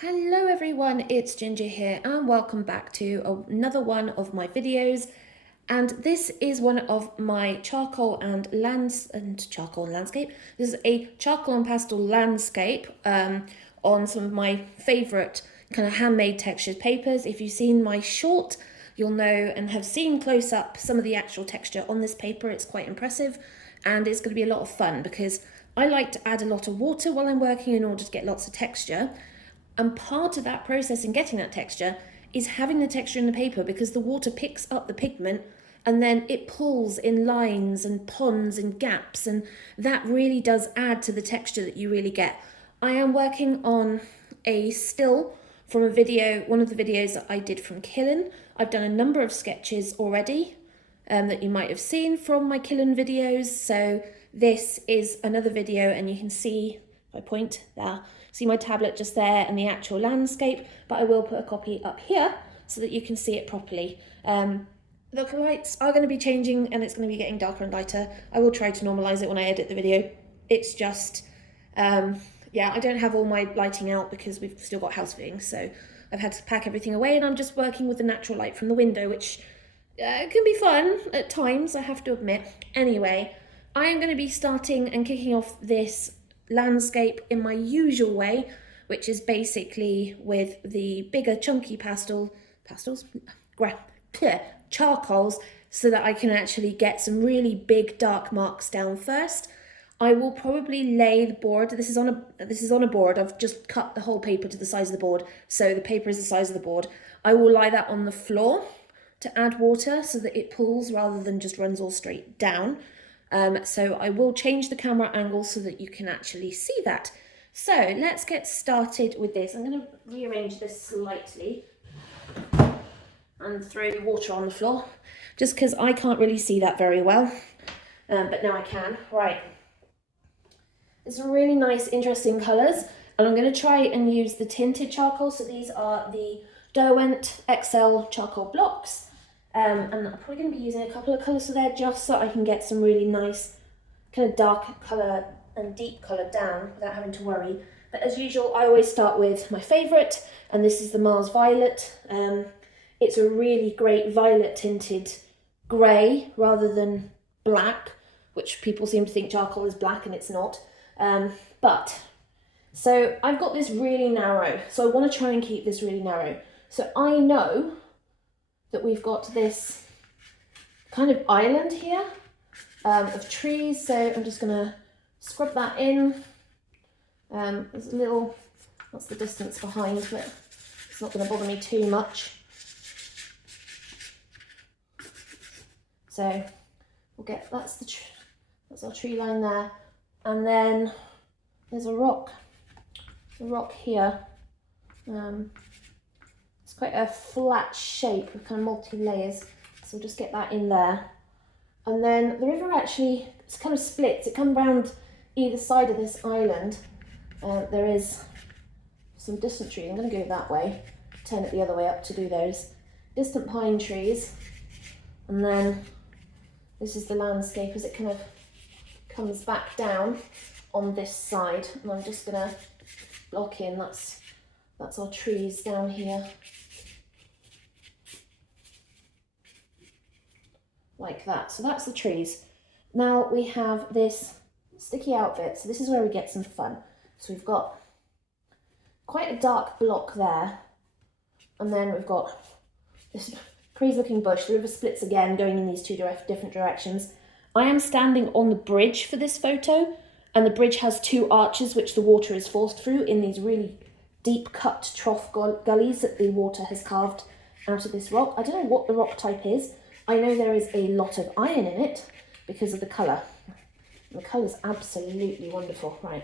Hello everyone, it's Ginger here and welcome back to another one of my videos. And this is one of my charcoal and landscape. This is a charcoal and pastel landscape on some of my favourite kind of handmade textured papers. If you've seen my short, you'll know and have seen close up some of the actual texture on this paper. It's quite impressive and it's going to be a lot of fun because I like to add a lot of water while I'm working in order to get lots of texture. And part of that process in getting that texture is having the texture in the paper, because the water picks up the pigment and then it pulls in lines and ponds and gaps, and that really does add to the texture that you really get. I am working on a still from a video, one of the videos that I did from Kiln. I've done a number of sketches already that you might have seen from my Kiln videos. So this is another video, and you can see, if I point there, see my tablet just there and the actual landscape, but I will put a copy up here so that you can see it properly. The lights are going to be changing and it's going to be getting darker and lighter. I will try to normalize it when I edit the video. It's just, yeah, I don't have all my lighting out because we've still got house fittings, so I've had to pack everything away and I'm just working with the natural light from the window, which can be fun at times, I have to admit. Anyway, I am going to be starting and kicking off this landscape in my usual way, which is basically with the bigger chunky charcoals, so that I can actually get some really big dark marks down first. I will probably lay the board. This is on a board. I've just cut the whole paper to the size of the board, so the paper is the size of the board. I will lie that on the floor to add water so that it pulls rather than just runs all straight down. So I will change the camera angle so that you can actually see that. So let's get started with this. I'm going to rearrange this slightly and throw the water on the floor, just because I can't really see that very well, but now I can. Right, there's some really nice interesting colours, and I'm going to try and use the tinted charcoal. So these are the Derwent XL charcoal blocks. And I'm probably going to be using a couple of colours for there just so I can get some really nice kind of dark colour and deep colour down without having to worry. But as usual, I always start with my favourite, and this is the Mars Violet. It's a really great violet tinted grey rather than black, which people seem to think charcoal is black and it's not. So I've got this really narrow, so I want to try and keep this really narrow. So I know that we've got this kind of island here of trees, so I'm just going to scrub that in. There's a little, that's the distance behind, but it's not going to bother me too much. So we'll get, that's our tree line there, and then there's a rock here. It's quite a flat shape with kind of multi-layers, so we'll just get that in there. And then the river actually, it's kind of splits. It comes round either side of this island. There is some distant trees. I'm going to go that way, turn it the other way up to do those. Distant pine trees. And then this is the landscape as it kind of comes back down on this side. And I'm just going to block in, that's our trees down here. Like that. So that's the trees. Now we have this sticky outfit. So this is where we get some fun. So we've got quite a dark block there. And then we've got this crazy looking bush. The river splits again, going in these two different directions. I am standing on the bridge for this photo, and the bridge has two arches which the water is forced through in these really deep cut trough gullies that the water has carved out of this rock. I don't know what the rock type is. I know there is a lot of iron in it because of the colour. And the colour's absolutely wonderful. Right,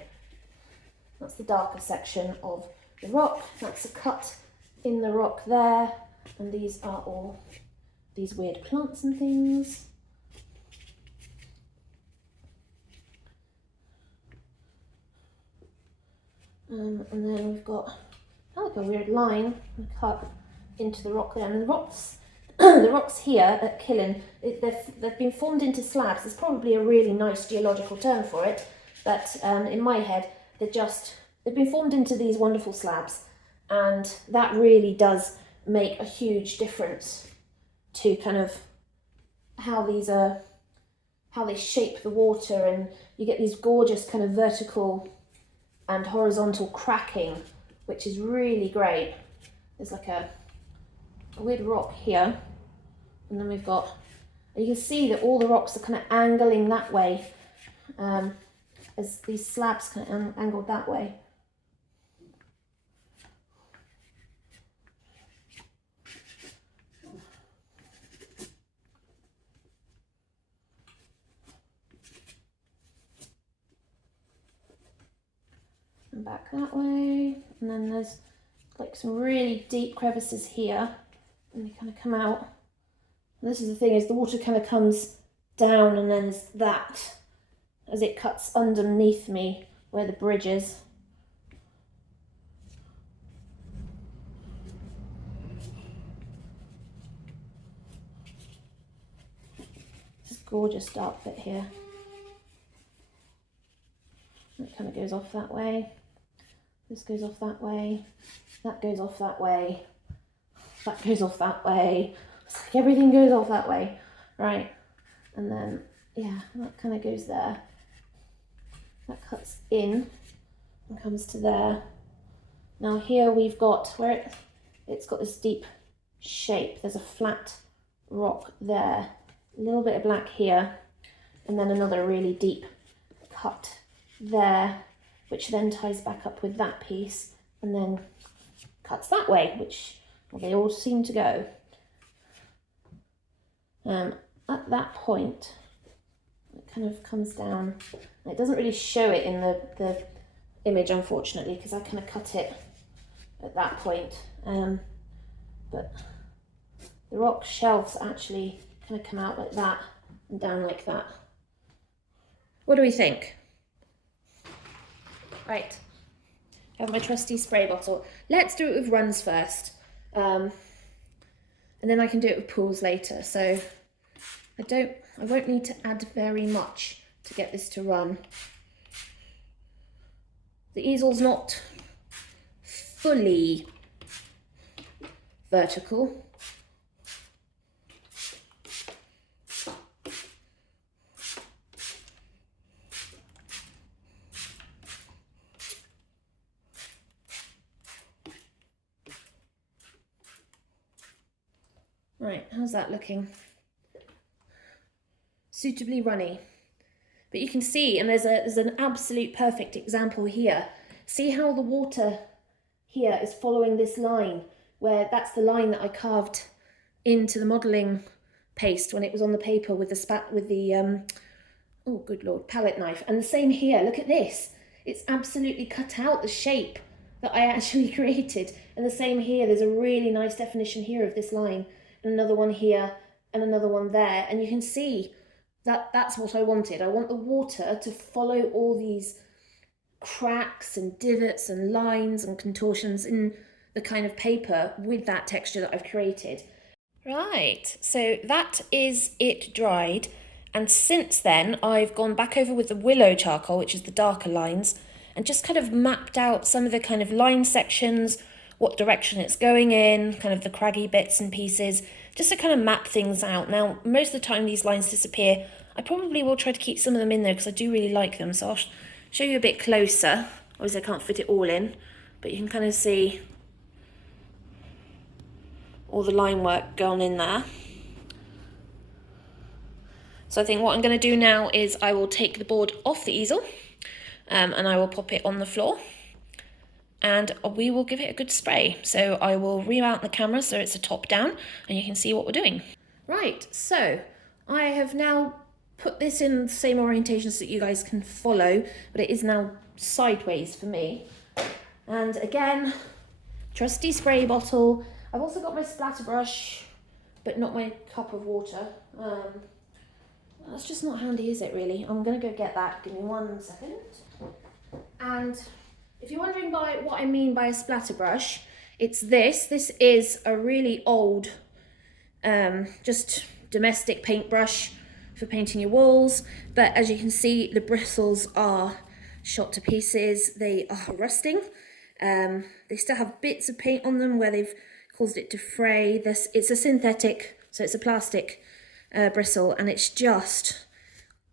that's the darker section of the rock. That's a cut in the rock there. And these are all these weird plants and things. And then we've got like a weird line cut into the rock there. And the rocks the rocks here at Kiln, they've been formed into slabs. There's probably a really nice geological term for it, but in my head, they've been formed into these wonderful slabs. and that really does make a huge difference to kind of how they shape the water, and you get these gorgeous kind of vertical and horizontal cracking, which is really great. There's like a weird rock here, and then we've got, you can see that all the rocks are kind of angling that way, as these slabs kind of angled that way. And back that way, and then there's like some really deep crevices here, and they kind of come out. And this is the thing, is the water kind of comes down, and then there's that as it cuts underneath me where the bridge is. This gorgeous dark bit here. It kind of goes off that way. This goes off that way. That goes off that way. That goes off that way. It's like everything goes off that way, right? And then, yeah, that kind of goes there. That cuts in and comes to there. Now here we've got, where it's got this deep shape, there's a flat rock there, a little bit of black here, and then another really deep cut there, which then ties back up with that piece and then cuts that way, which, well, they all seem to go. At that point, it kind of comes down. It doesn't really show it in the image, unfortunately, because I kind of cut it at that point. But the rock shelves actually kind of come out like that and down like that. What do we think? Right, I have my trusty spray bottle. Let's do it with runs first, and then I can do it with pools later. So I won't need to add very much to get this to run. The easel's not fully vertical. Right, how's that looking? Suitably runny. But you can see, and there's an absolute perfect example here. See how the water here is following this line, where that's the line that I carved into the modelling paste when it was on the paper with the oh good lord, palette knife. And the same here, look at this. It's absolutely cut out the shape that I actually created. And the same here, there's a really nice definition here of this line, and another one here, and another one there. And you can see that that's what I wanted. I want the water to follow all these cracks and divots and lines and contortions in the kind of paper with that texture that I've created. Right, so that is it dried. And since then, I've gone back over with the willow charcoal, which is the darker lines, and just kind of mapped out some of the kind of line sections, what direction it's going in, kind of the craggy bits and pieces, just to kind of map things out. Now, most of the time these lines disappear. I probably will try to keep some of them in there because I do really like them. So I'll show you a bit closer. Obviously I can't fit it all in, but you can kind of see all the line work going in there. So I think what I'm going to do now is I will take the board off the easel, and I will pop it on the floor, and we will give it a good spray. So I will remount the camera so it's a top down and you can see what we're doing. Right, so I have now put this in the same orientation so that you guys can follow, but it is now sideways for me. And again, trusty spray bottle. I've also got my splatter brush, but not my cup of water. That's just not handy, is it really? I'm gonna go get that, give me 1 second. And if you're wondering by what I mean by a splatter brush, it's this. This is a really old, just domestic paintbrush for painting your walls. But as you can see, the bristles are shot to pieces. They are rusting. They still have bits of paint on them where they've caused it to fray. It's a synthetic, so it's a plastic bristle, and it's just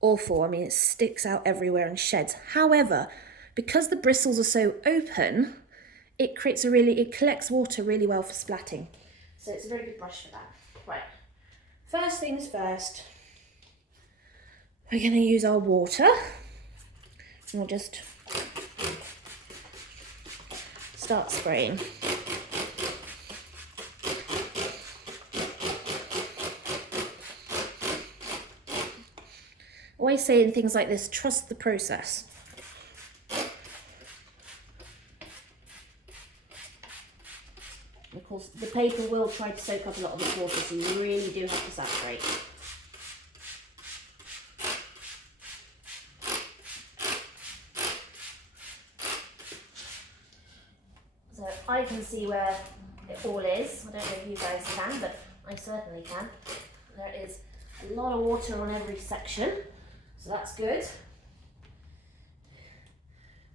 awful. I mean, it sticks out everywhere and sheds. However, because the bristles are so open, it collects water really well for splatting. So it's a very good brush for that. Right, first things first, we're going to use our water. And we'll just start spraying. Always saying things like this, trust the process. Of course, the paper will try to soak up a lot of this water, so you really do have to saturate. So I can see where it all is. I don't know if you guys can, but I certainly can. There is a lot of water on every section, so that's good.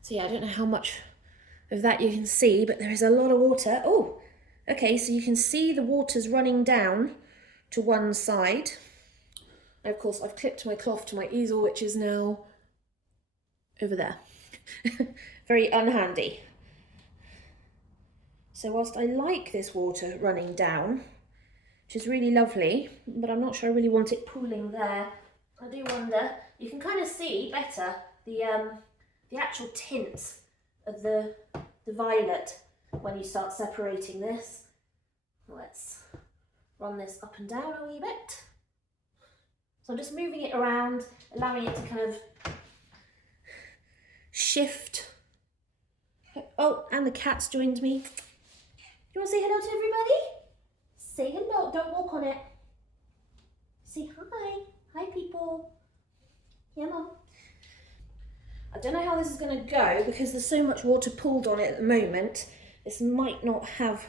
So yeah, I don't know how much of that you can see, but there is a lot of water. Oh, okay, so you can see the water's running down to one side. And of course, I've clipped my cloth to my easel, which is now over there. Very unhandy. So whilst I like this water running down, which is really lovely, but I'm not sure I really want it pooling there, I do wonder, you can kind of see better the actual tints of the violet when you start separating this. Let's run this up and down a wee bit. So I'm just moving it around, allowing it to kind of shift. Oh, and the cat's joined me. You want to say hello to everybody? Say hello, don't walk on it. Say hi. Hi, people. Yeah, Mum. I don't know how this is going to go because there's so much water pooled on it at the moment. This might not have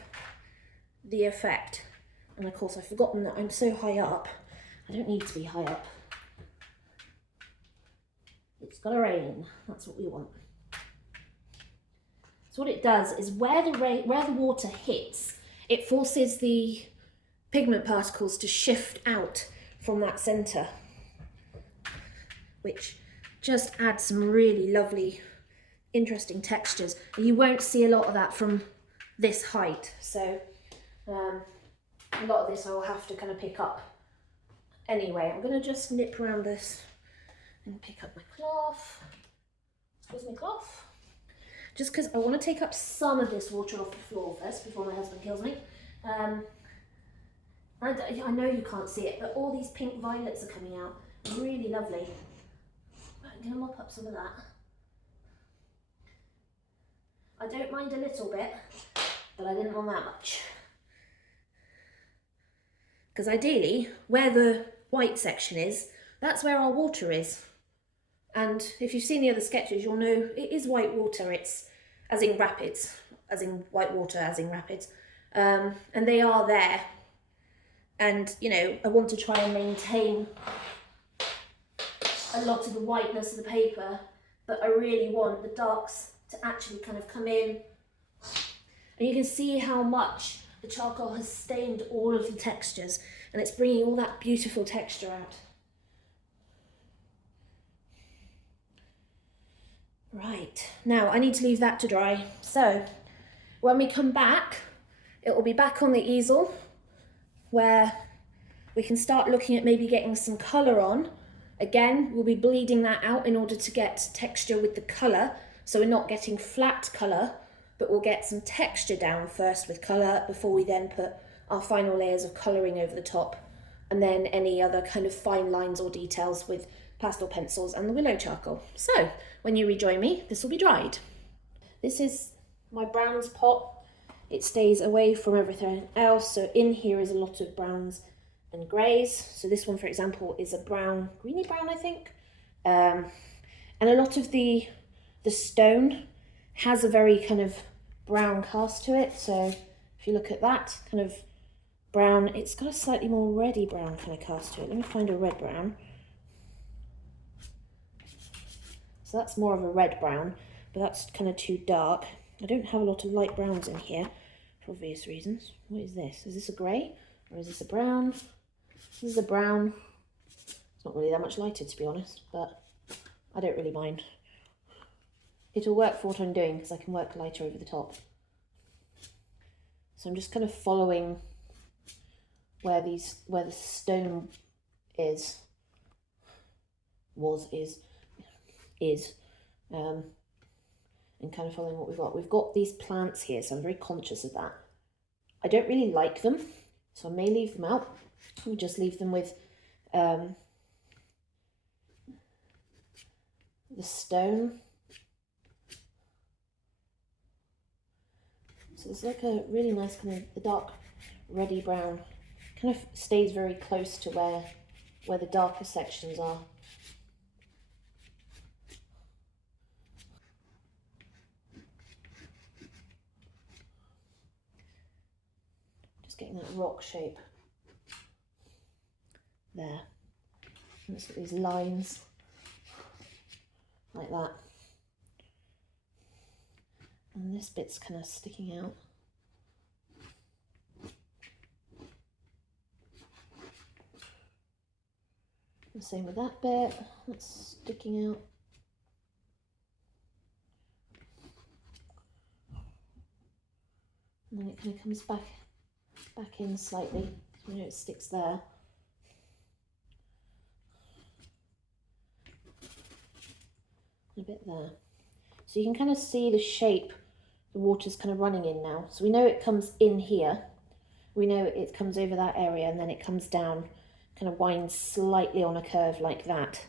the effect. And of course, I've forgotten that I'm so high up. I don't need to be high up. It's got to rain. That's what we want. So what it does is where the water hits, it forces the pigment particles to shift out from that centre, which just adds some really lovely, interesting textures. You won't see a lot of that from this height, so a lot of this I'll have to kind of pick up anyway. I'm going to just nip around this and pick up my cloth. Where's my cloth? Just because I want to take up some of this water off the floor first before my husband kills me. I know you can't see it, but all these pink violets are coming out. Really lovely. I'm going to mop up some of that. I don't mind a little bit, but I didn't want that much. Because ideally, where the white section is, that's where our water is. And if you've seen the other sketches, you'll know it is white water. It's as in rapids, as in white water, as in rapids. And they are there. And, you know, I want to try and maintain a lot of the whiteness of the paper, but I really want the darks to actually kind of come in. And you can see how much the charcoal has stained all of the textures, and it's bringing all that beautiful texture out. Right, now I need to leave that to dry. So when we come back, it will be back on the easel where we can start looking at maybe getting some colour on. Again, we'll be bleeding that out in order to get texture with the colour. So we're not getting flat colour, but we'll get some texture down first with colour before we then put our final layers of colouring over the top, and then any other kind of fine lines or details with pastel pencils and the willow charcoal. So when you rejoin me, this will be dried. This is my browns pot. It stays away from everything else, so in here is a lot of browns and greys. So this one, for example, is a brown, greeny brown, I think. And a lot of the stone has a very kind of brown cast to it. So if you look at that kind of brown, it's got a slightly more reddy brown kind of cast to it. Let me find a red brown. So that's more of a red brown, but that's kind of too dark. I don't have a lot of light browns in here for obvious reasons. What is this? Is this a grey or is this a brown? This is a brown. It's not really that much lighter, to be honest, but I don't really mind. It'll work for what I'm doing because I can work lighter over the top. So I'm just kind of following where the stone is, and kind of following what we've got. We've got these plants here, so I'm very conscious of that. I don't really like them, so I may leave them out. We'll just leave them with the stone. So it's like a really nice kind of the dark reddy brown. Kind of stays very close to where the darker sections are. Just getting that rock shape there. And let's get these lines like that. And this bit's kind of sticking out. The same with that bit, that's sticking out. And then it kind of comes back in slightly, so you know it sticks there. A bit there. So you can kind of see the shape the water's kind of running in now. So we know it comes in here. We know it comes over that area and then it comes down, kind of winds slightly on a curve like that.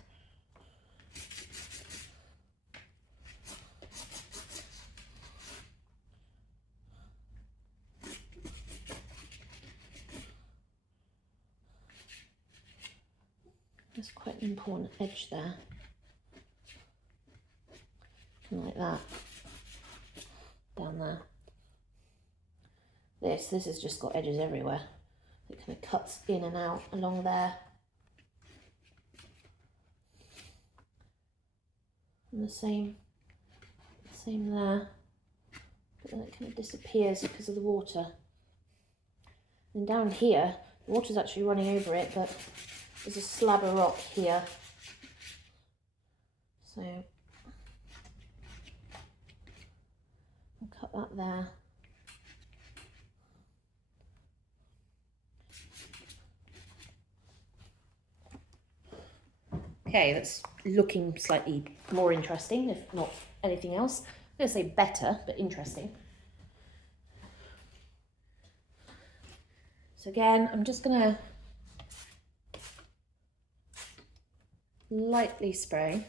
That's quite an important edge there. Kind of like that. Down there. This has just got edges everywhere. It kind of cuts in and out along there. And the same there. But then it kind of disappears because of the water. And down here, the water's actually running over it, but there's a slab of rock here. So I'll cut that there. Okay, that's looking slightly more interesting, if not anything else. I'm going to say better, but interesting. So again, I'm just going to lightly spray.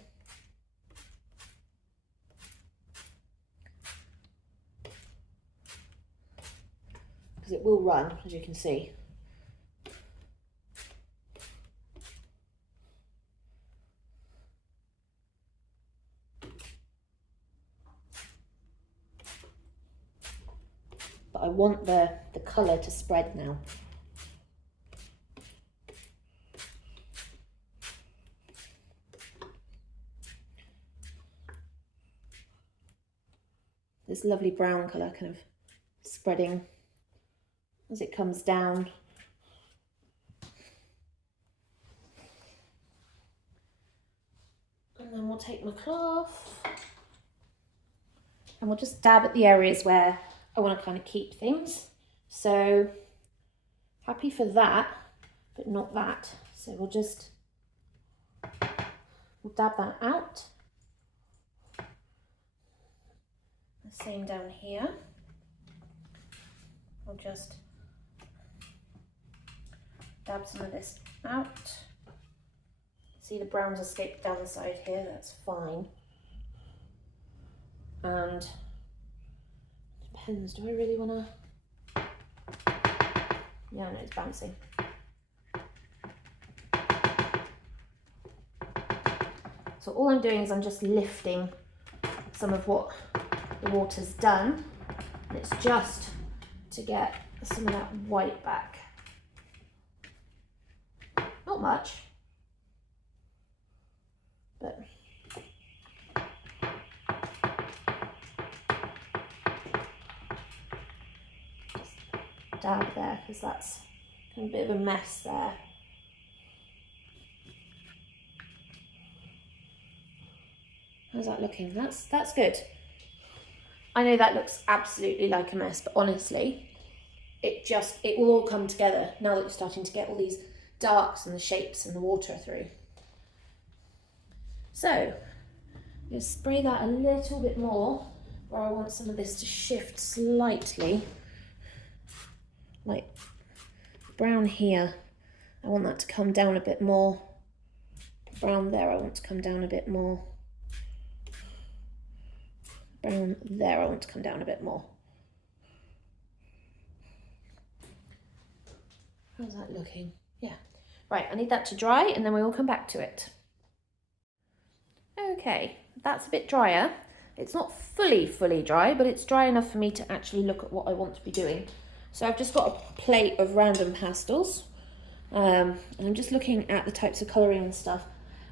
Because it will run, as you can see. But I want the colour to spread now. This lovely brown colour kind of spreading as it comes down. And then we'll take my cloth and we'll just dab at the areas where I want to kind of keep things. So happy for that, but not that. So we'll dab that out. The same down here. I'll just dab some of this out. See the browns escaped down the side here, that's fine. And depends, do I really want to? Yeah, no, it's bouncing. So all I'm doing is I'm just lifting some of what the water's done. And it's just to get some of that white back. Not much, but dab there because that's a bit of a mess there. How's that looking? That's good. I know that looks absolutely like a mess, but honestly, it will all come together now that you're starting to get all these darks and the shapes and the water through. So, just spray that a little bit more where I want some of this to shift slightly. Like brown here, I want that to come down a bit more. Brown there, I want to come down a bit more. Brown there, I want to come down a bit more. How's that looking? Yeah. Right, I need that to dry and then we will come back to it. Okay, that's a bit drier. It's not fully dry, but it's dry enough for me to actually look at what I want to be doing. So I've just got a plate of random pastels. And I'm just looking at the types of colouring and stuff.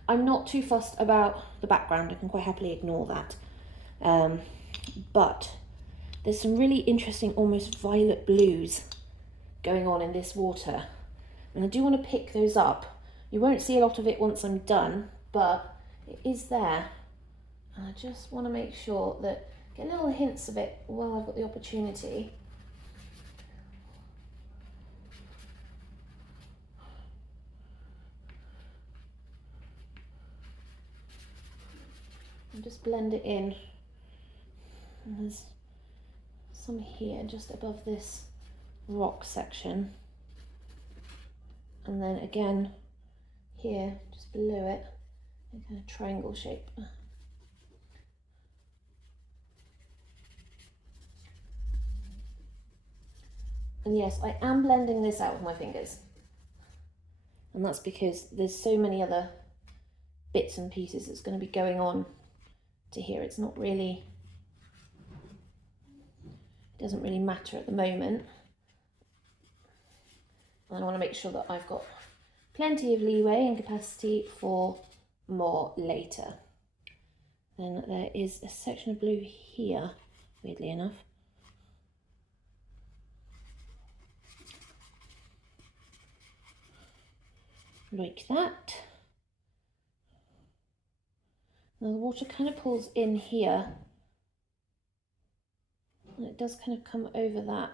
I'm not too fussed about the background. I can quite happily ignore that. But there's some really interesting, almost violet blues going on in this water. And I do want to pick those up. You won't see a lot of it once I'm done, but it is there. And I just want to make sure that, get little hints of it while I've got the opportunity. And just blend it in. And there's some here just above this rock section. And then again here, just below it, a kind of triangle shape. And yes, I am blending this out with my fingers. And that's because there's so many other bits and pieces that's going to be going on to here. It's not really, it doesn't really matter at the moment. And I want to make sure that I've got plenty of leeway and capacity for more later. Then there is a section of blue here, weirdly enough. Like that. Now the water kind of pulls in here, and it does kind of come over that.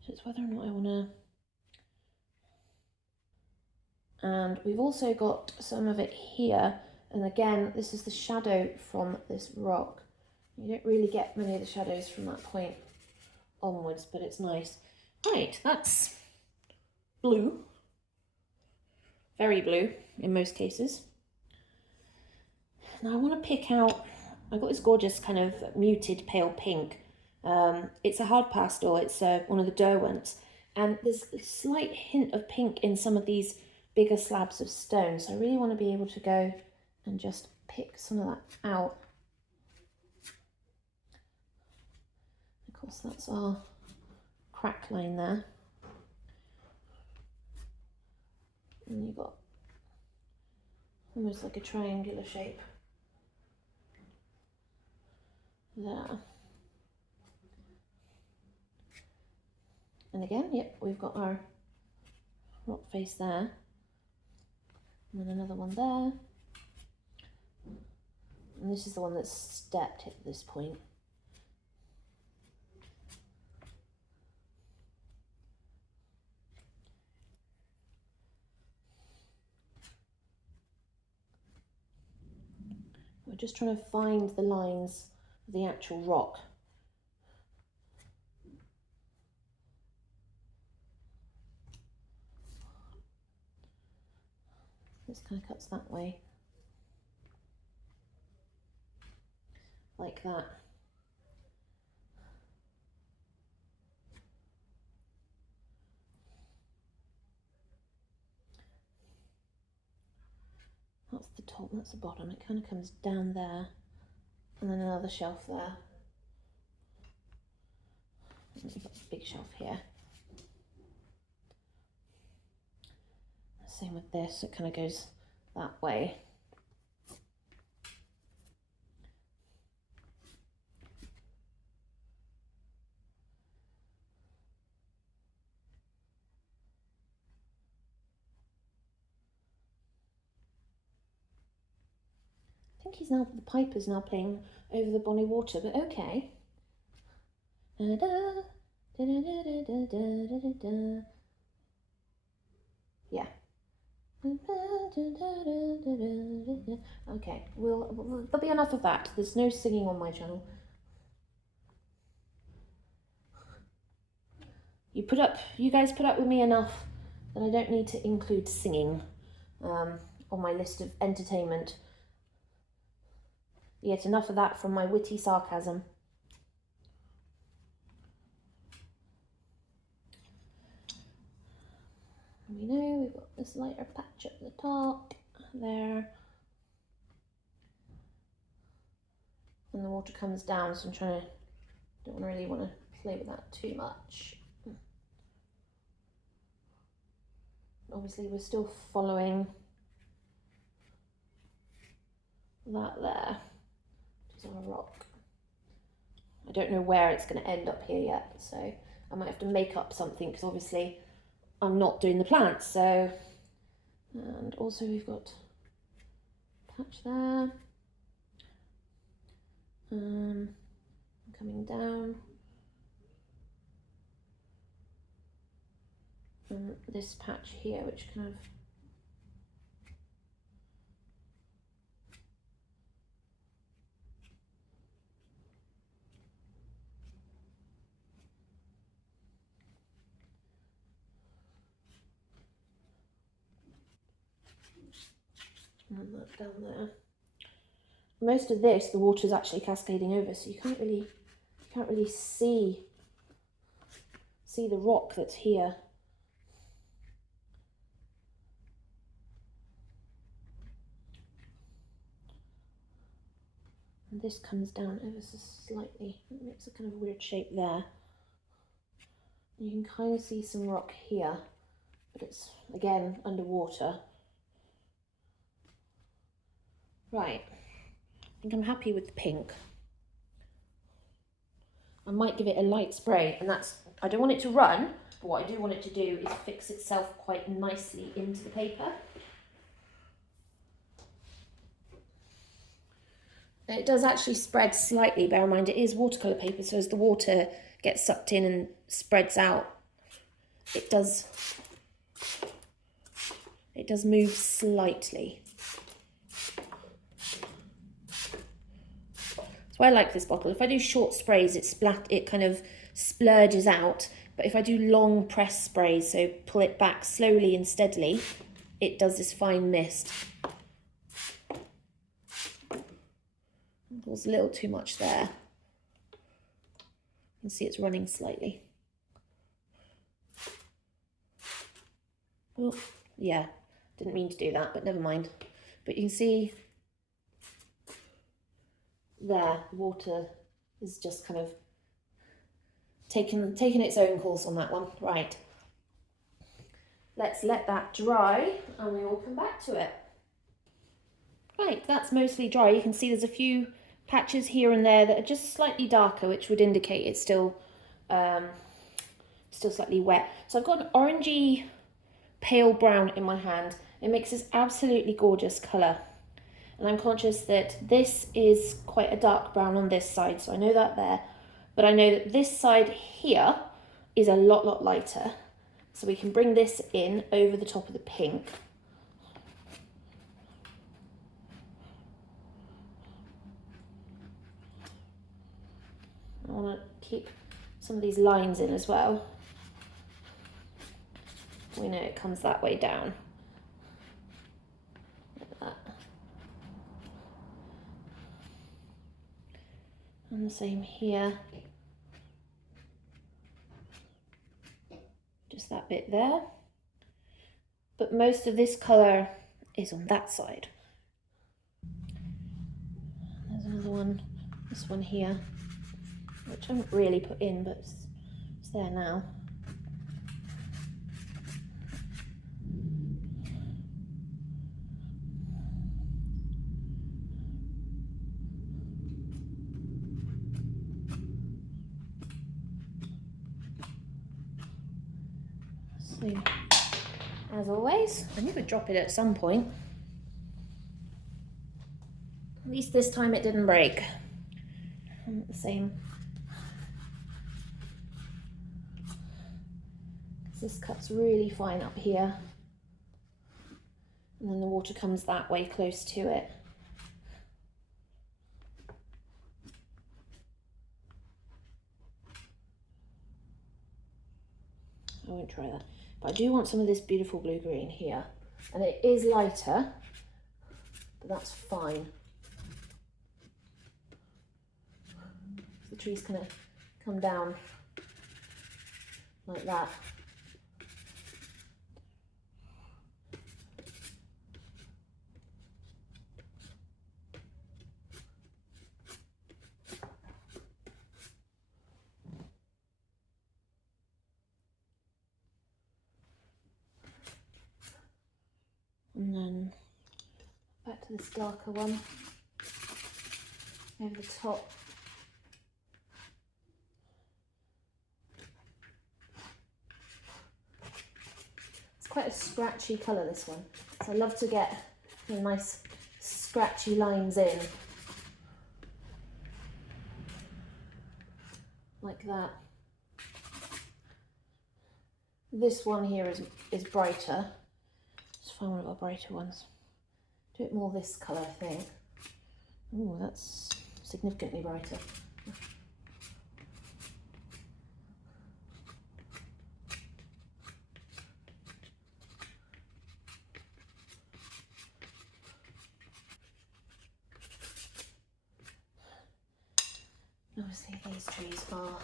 So it's whether or not I want to. And we've also got some of it here, and again, this is the shadow from this rock. You don't really get many of the shadows from that point onwards, but it's nice. Right, that's blue. Very blue in most cases. Now I want to pick out, I've got this gorgeous kind of muted pale pink. It's a hard pastel, it's one of the Derwents, and there's a slight hint of pink in some of these bigger slabs of stone, so I really want to be able to go and just pick some of that out. Of course, that's our crack line there. And you've got almost like a triangular shape there. And again, yep, we've got our rock face there. And then another one there. And this is the one that's stepped at this point. We're just trying to find the lines of the actual rock. This kind of cuts that way, like that. That's the top, that's the bottom. It kind of comes down there, and then another shelf there. And you've got a big shelf here. Same with this, it kind of goes that way. think he's now, the pipe is now playing over the bonny water, but okay. Yeah. Okay, there'll be enough of that. There's no singing on my channel. You guys put up with me enough that I don't need to include singing on my list of entertainment. Yet enough of that from my witty sarcasm. We know we've got this lighter patch at the top there, and the water comes down, so don't really want to play with that too much. Obviously we're still following that there, which is our rock. I don't know where it's going to end up here yet, so I might have to make up something, because obviously I'm not doing the plants. So, and also we've got a patch there, coming down, and this patch here, which kind of and that down there. Most of this, the water is actually cascading over, so you can't really see the rock that's here. And this comes down ever so slightly. It makes a kind of weird shape there. You can kind of see some rock here, but it's again underwater. Right, I think I'm happy with the pink. I might give it a light spray, and I don't want it to run, but what I do want it to do is fix itself quite nicely into the paper. And it does actually spread slightly, bear in mind it is watercolour paper, so as the water gets sucked in and spreads out, it does move slightly. So I like this bottle. If I do short sprays, it kind of splurges out. But if I do long press sprays, so pull it back slowly and steadily, it does this fine mist. There's a little too much there. You can see it's running slightly. Oh, yeah, didn't mean to do that, but never mind. But you can see there, the water is just kind of taking its own course on that one. Right, let's let that dry and we will come back to it. Right, that's mostly dry. You can see there's a few patches here and there that are just slightly darker, which would indicate it's still slightly wet. So I've got an orangey pale brown in my hand. It makes this absolutely gorgeous colour. And I'm conscious that this is quite a dark brown on this side, so I know that there. But I know that this side here is a lot lighter. So we can bring this in over the top of the pink. I want to keep some of these lines in as well. We know it comes that way down. Look at that. And the same here. Just that bit there. But most of this colour is on that side. There's another one, this one here, which I haven't really put in, but it's there now. So, as always, I knew we'd drop it at some point. At least this time it didn't break. And the same. This cuts really fine up here. And then the water comes that way close to it. I won't try that. But I do want some of this beautiful blue-green here. And it is lighter, but that's fine. The trees kind of come down like that. And then back to this darker one over the top. It's quite a scratchy colour, this one, so I love to get nice scratchy lines in like that. This one here is brighter. Let's find one of our brighter ones. Do it more this colour, I think. Oh, that's significantly brighter. Obviously these trees are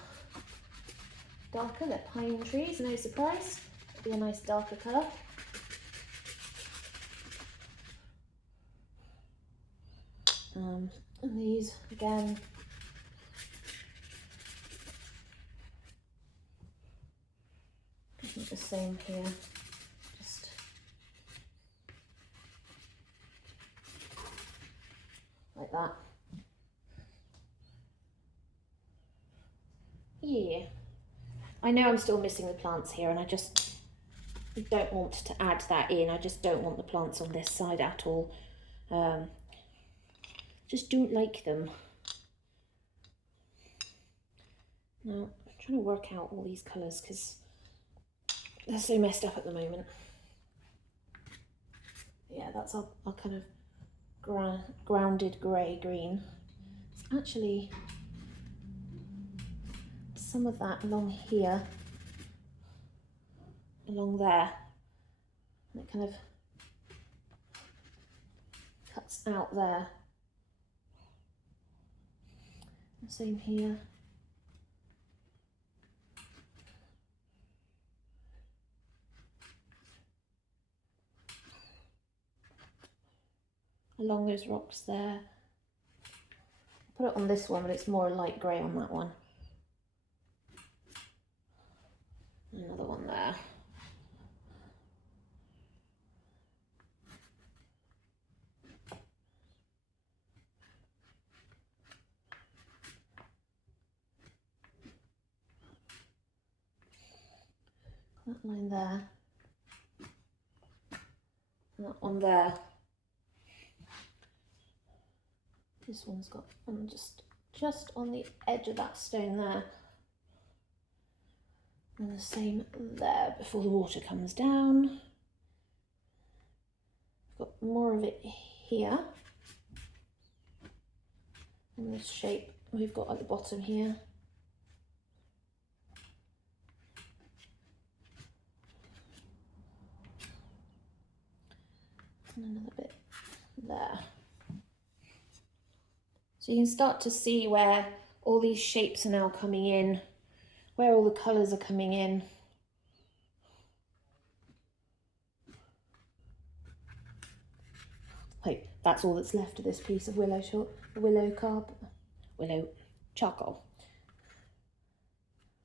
darker, they're pine trees, no surprise. It'll be a nice darker colour. And these again, the same here, just like that. Yeah, I know I'm still missing the plants here, and I just don't want to add that in. I just don't want the plants on this side at all. Just don't like them. Now, I'm trying to work out all these colours because they're so messed up at the moment. Yeah, that's our kind of grounded grey-green. It's actually some of that along here, along there. And it kind of cuts out there. The same here. Along those rocks there. Put it on this one, but it's more light grey on that one. Another one there. That line there. And that one there. This one's got one just on the edge of that stone there. And the same there before the water comes down. I've got more of it here. And this shape we've got at the bottom here. And another bit there. So you can start to see where all these shapes are now coming in, where all the colours are coming in. Like, that's all that's left of this piece of willow charcoal.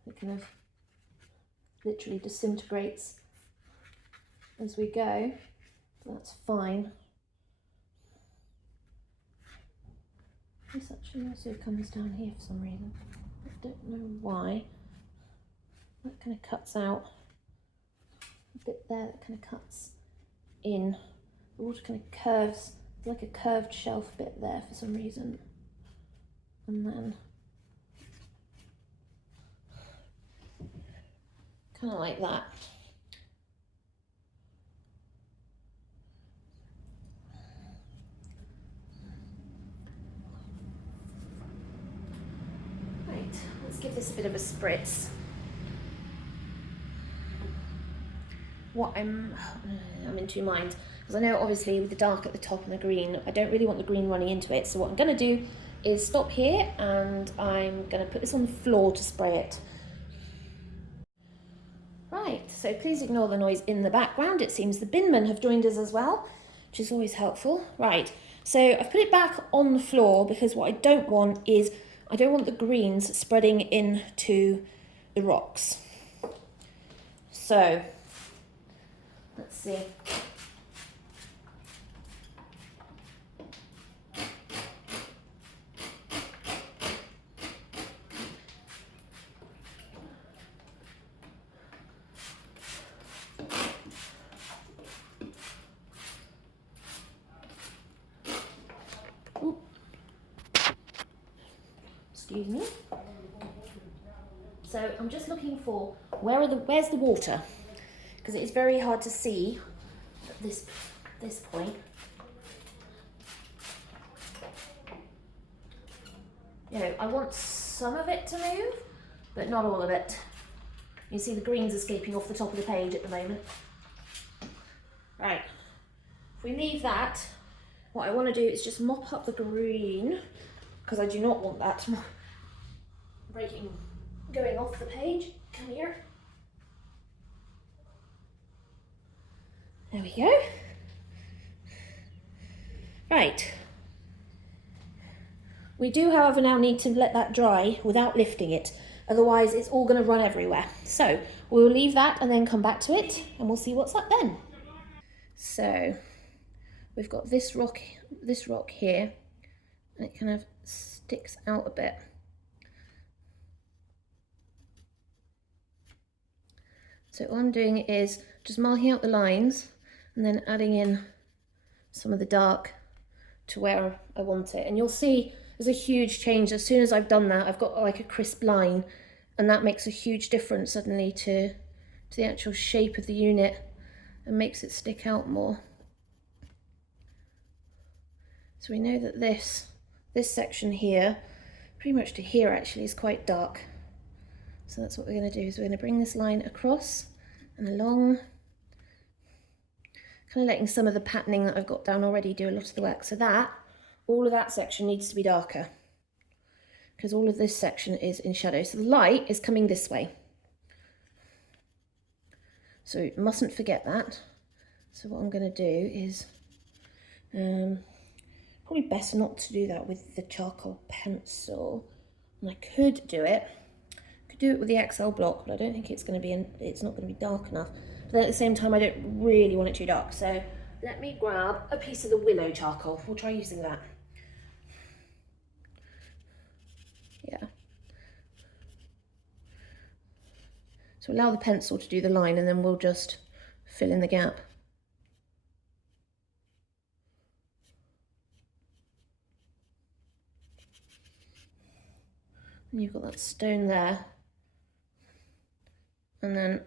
It kind of literally disintegrates as we go. That's fine. This actually also comes down here for some reason. I don't know why. That kind of cuts out a bit there, that kind of cuts in. The water kind of curves like a curved shelf bit there for some reason. And then kind of like that. Right, let's give this a bit of a spritz. I'm in two minds, because I know obviously with the dark at the top and the green, I don't really want the green running into it. So what I'm going to do is stop here, and I'm going to put this on the floor to spray it. Right, so please ignore the noise in the background. It seems the binmen have joined us as well, which is always helpful. Right, so I've put it back on the floor because what I don't want is, I don't want the greens spreading into the rocks. So let's see. Ooh. Excuse me. So I'm just looking for where's the water, because it is very hard to see at this point. You know, I want some of it to move, but not all of it. You see the greens escaping off the top of the page at the moment. Right, if we leave that, what I want to do is just mop up the green, because I do not want that going off the page. Come here. There we go. Right. We do, however, now need to let that dry without lifting it. Otherwise, it's all going to run everywhere. So we'll leave that and then come back to it, and we'll see what's up then. So we've got this rock here, and it kind of sticks out a bit. So all I'm doing is just marking out the lines and then adding in some of the dark to where I want it. And you'll see there's a huge change. As soon as I've done that, I've got like a crisp line, and that makes a huge difference suddenly to the actual shape of the unit and makes it stick out more. So we know that this section here, pretty much to here actually, is quite dark. So that's what we're going to do, is we're going to bring this line across and along, kind of letting some of the patterning that I've got down already do a lot of the work. So that, all of that section needs to be darker, because all of this section is in shadow. So the light is coming this way. So you mustn't forget that. So what I'm going to do is, probably best not to do that with the charcoal pencil. And I could do it with the XL block, but I don't think it's going to be it's not going to be dark enough. But then at the same time, I don't really want it too dark. So let me grab a piece of the willow charcoal. We'll try using that. Yeah. So allow the pencil to do the line, and then we'll just fill in the gap. And you've got that stone there. And then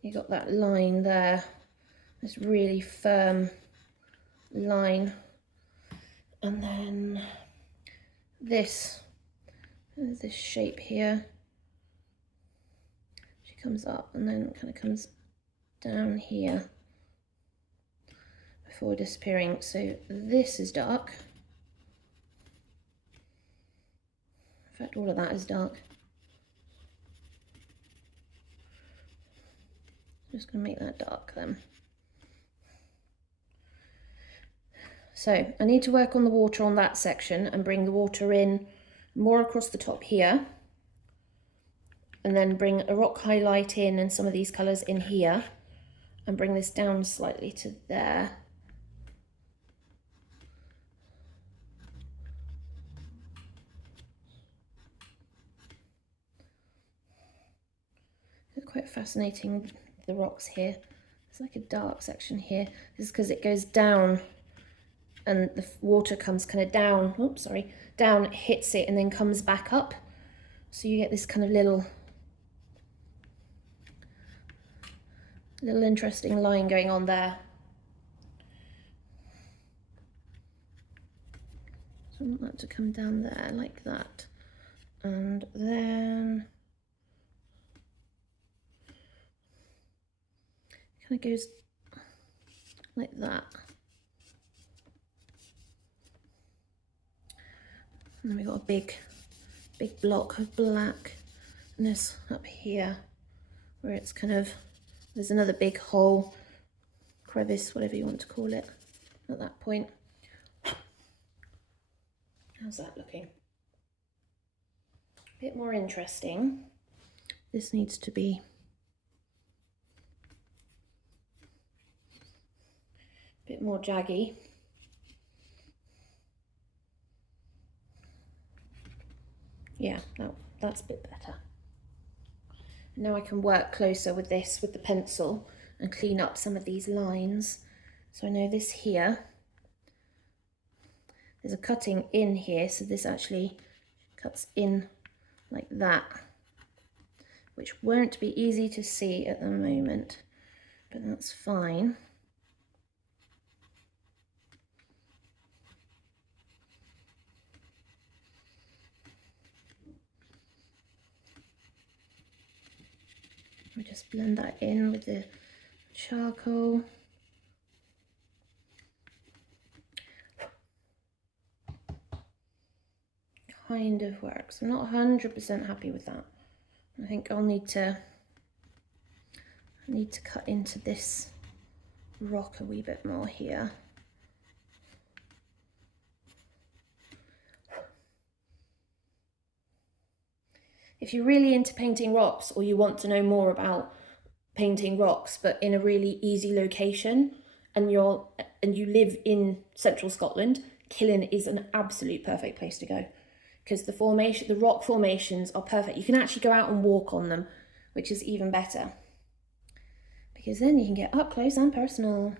you got that line there, this really firm line. And then this shape here, she comes up and then kind of comes down here before disappearing. So this is dark. In fact, all of that is dark. I'm just going to make that dark then. So I need to work on the water on that section and bring the water in more across the top here, and then bring a rock highlight in and some of these colours in here, and bring this down slightly to there. It's quite fascinating, the rocks here. It's like a dark section here. This is because it goes down and the water comes kind of down, oops, sorry, down, hits it, and then comes back up. So you get this kind of little interesting line going on there. So I want that to come down there like that. And then it kind of goes like that. And then we've got a big block of black, and this up here where it's kind of, there's another big hole, crevice, whatever you want to call it at that point. How's that looking? A bit more interesting. This needs to be a bit more jaggy. Yeah, no, that's a bit better. Now I can work closer with this, with the pencil, and clean up some of these lines. So I know this here, there's a cutting in here, so this actually cuts in like that, which won't be easy to see at the moment, but that's fine. We just blend that in with the charcoal. Kind of works. I'm not 100% happy with that. I think I'll need to cut into this rock a wee bit more here. If you're really into painting rocks, or you want to know more about painting rocks but in a really easy location, and you live in central Scotland, Killin is an absolute perfect place to go, because the rock formations are perfect. You can actually go out and walk on them, which is even better, because then you can get up close and personal.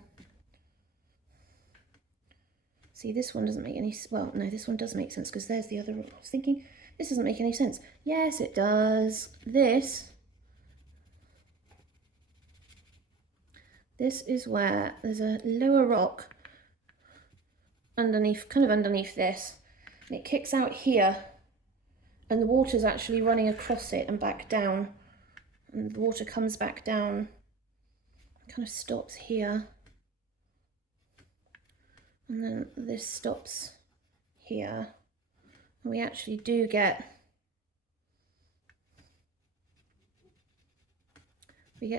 See, this one doesn't make any, well, no, this one does make sense, because there's the other rock. I was thinking, this doesn't make any sense. Yes, it does. This is where there's a lower rock underneath, kind of underneath this, and it kicks out here, and the water's actually running across it and back down, and the water comes back down, kind of stops here, and then this stops here. And we actually do get,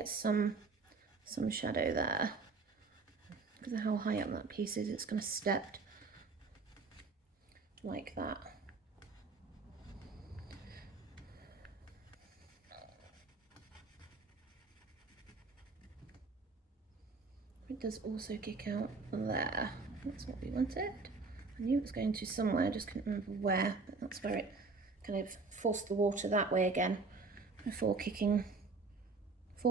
some shadow there, because of how high up that piece is. It's going to step like that. It does also kick out there. That's what we wanted. I knew it was going to somewhere, I just couldn't remember where, but that's where it kind of forced the water that way again before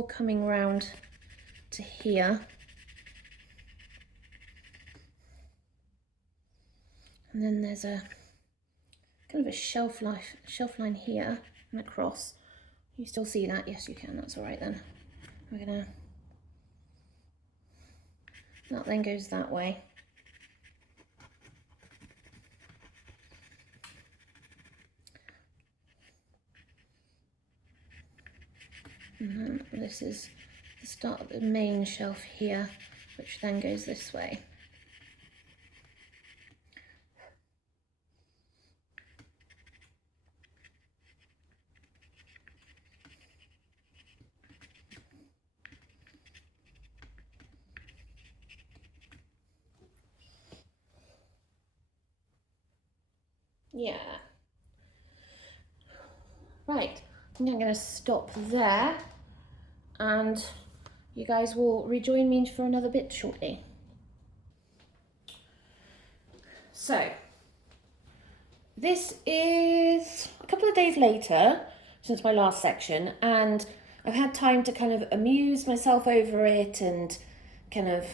coming round to here. And then there's a kind of a shelf line here and across. You still see that? Yes, you can. That's all right then. That then goes that way. And then this is the start of the main shelf here, which then goes this way. Yeah. Right, I think I'm going to stop there, and you guys will rejoin me for another bit shortly. So, this is a couple of days later since my last section, and I've had time to kind of amuse myself over it and kind of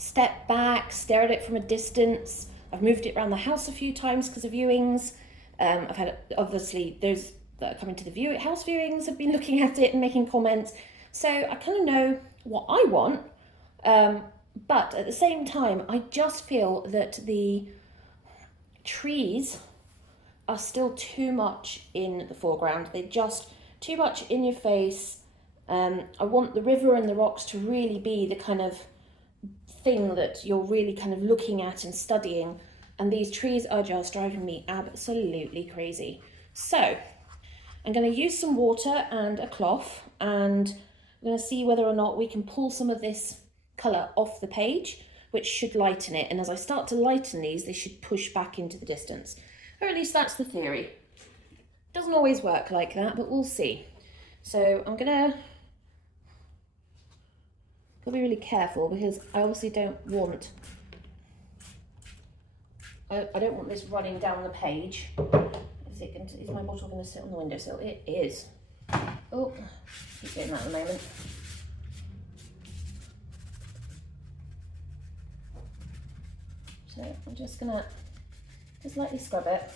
step back, stare at it from a distance. I've moved it around the house a few times because of viewings. I've had, obviously, those that are coming to the house viewings have been looking at it and making comments. So I kind of know what I want. But at the same time, I just feel that the trees are still too much in the foreground. They're just too much in your face. I want the river and the rocks to really be the kind of thing that you're really kind of looking at and studying. And these trees are just driving me absolutely crazy. So I'm going to use some water and a cloth, and I'm going to see whether or not we can pull some of this colour off the page, which should lighten it. And as I start to lighten these, they should push back into the distance. Or at least that's the theory. Doesn't always work like that, but we'll see. So I'm gonna be really careful, because I obviously don't want this running down the page. Is my bottle going to sit on the windowsill? It is. Oh, keep doing that at the moment. So I'm just gonna just lightly scrub it.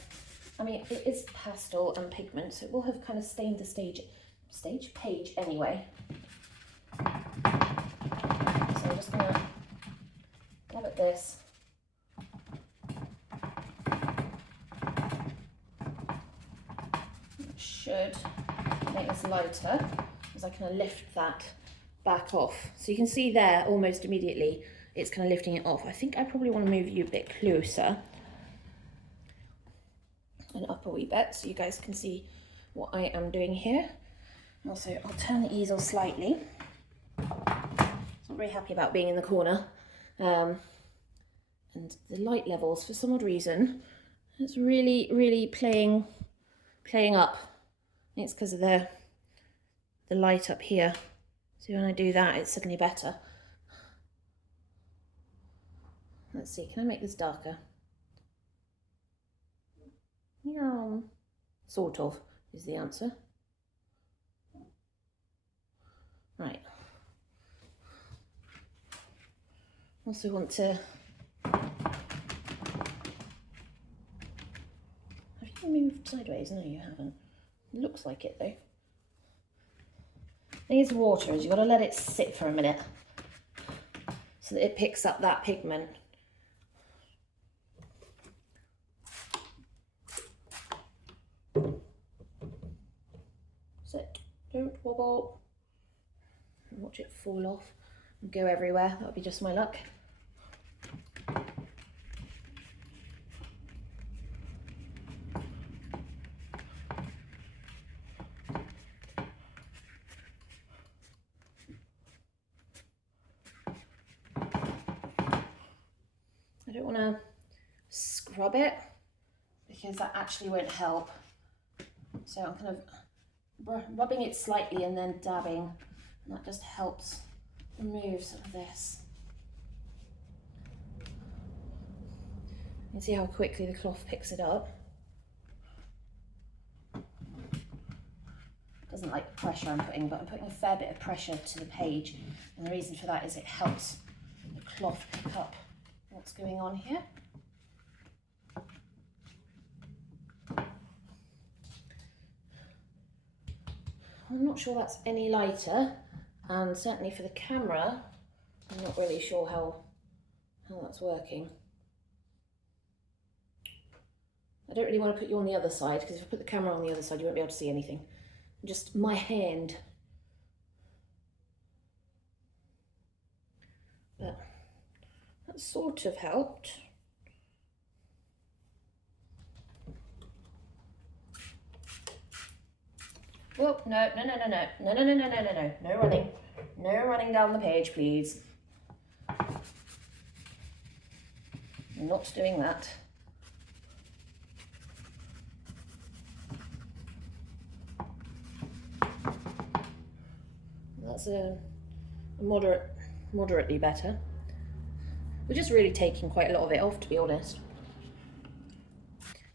I mean, it is pastel and pigment, so it will have kind of stained the page anyway. So I'm just gonna dab at this. It should make this lighter as I kind of lift that back off. So you can see there almost immediately it's kind of lifting it off. I think I probably want to move you a bit closer and up a wee bit so you guys can see what I am doing here. Also, I'll turn the easel slightly. I'm very happy about being in the corner. And the light levels, for some odd reason, it's really playing up. It's because of the light up here. So when I do that, it's suddenly better. Let's see, can I make this darker? Yeah, sort of is the answer. Right. Also want to... Have you moved sideways? No, you haven't. It looks like it though. These water is you've got to let it sit for a minute so that it picks up that pigment. Sit, don't wobble. Watch it fall off and go everywhere. That'll be just my luck. I don't want to scrub it because that actually won't help. So I'm kind of rubbing it slightly and then dabbing, and that just helps remove some of this. You can see how quickly the cloth picks it up. It doesn't like the pressure I'm putting, but I'm putting a fair bit of pressure to the page, and the reason for that is it helps the cloth pick up what's going on here. I'm not sure that's any lighter, and certainly for the camera, I'm not really sure how that's working. I don't really want to put you on the other side, because if I put the camera on the other side, you won't be able to see anything. Just my hand. But that sort of helped. Oh, no running. No running down the page, please. I'm not doing that. That's a moderately better. We're just really taking quite a lot of it off, to be honest.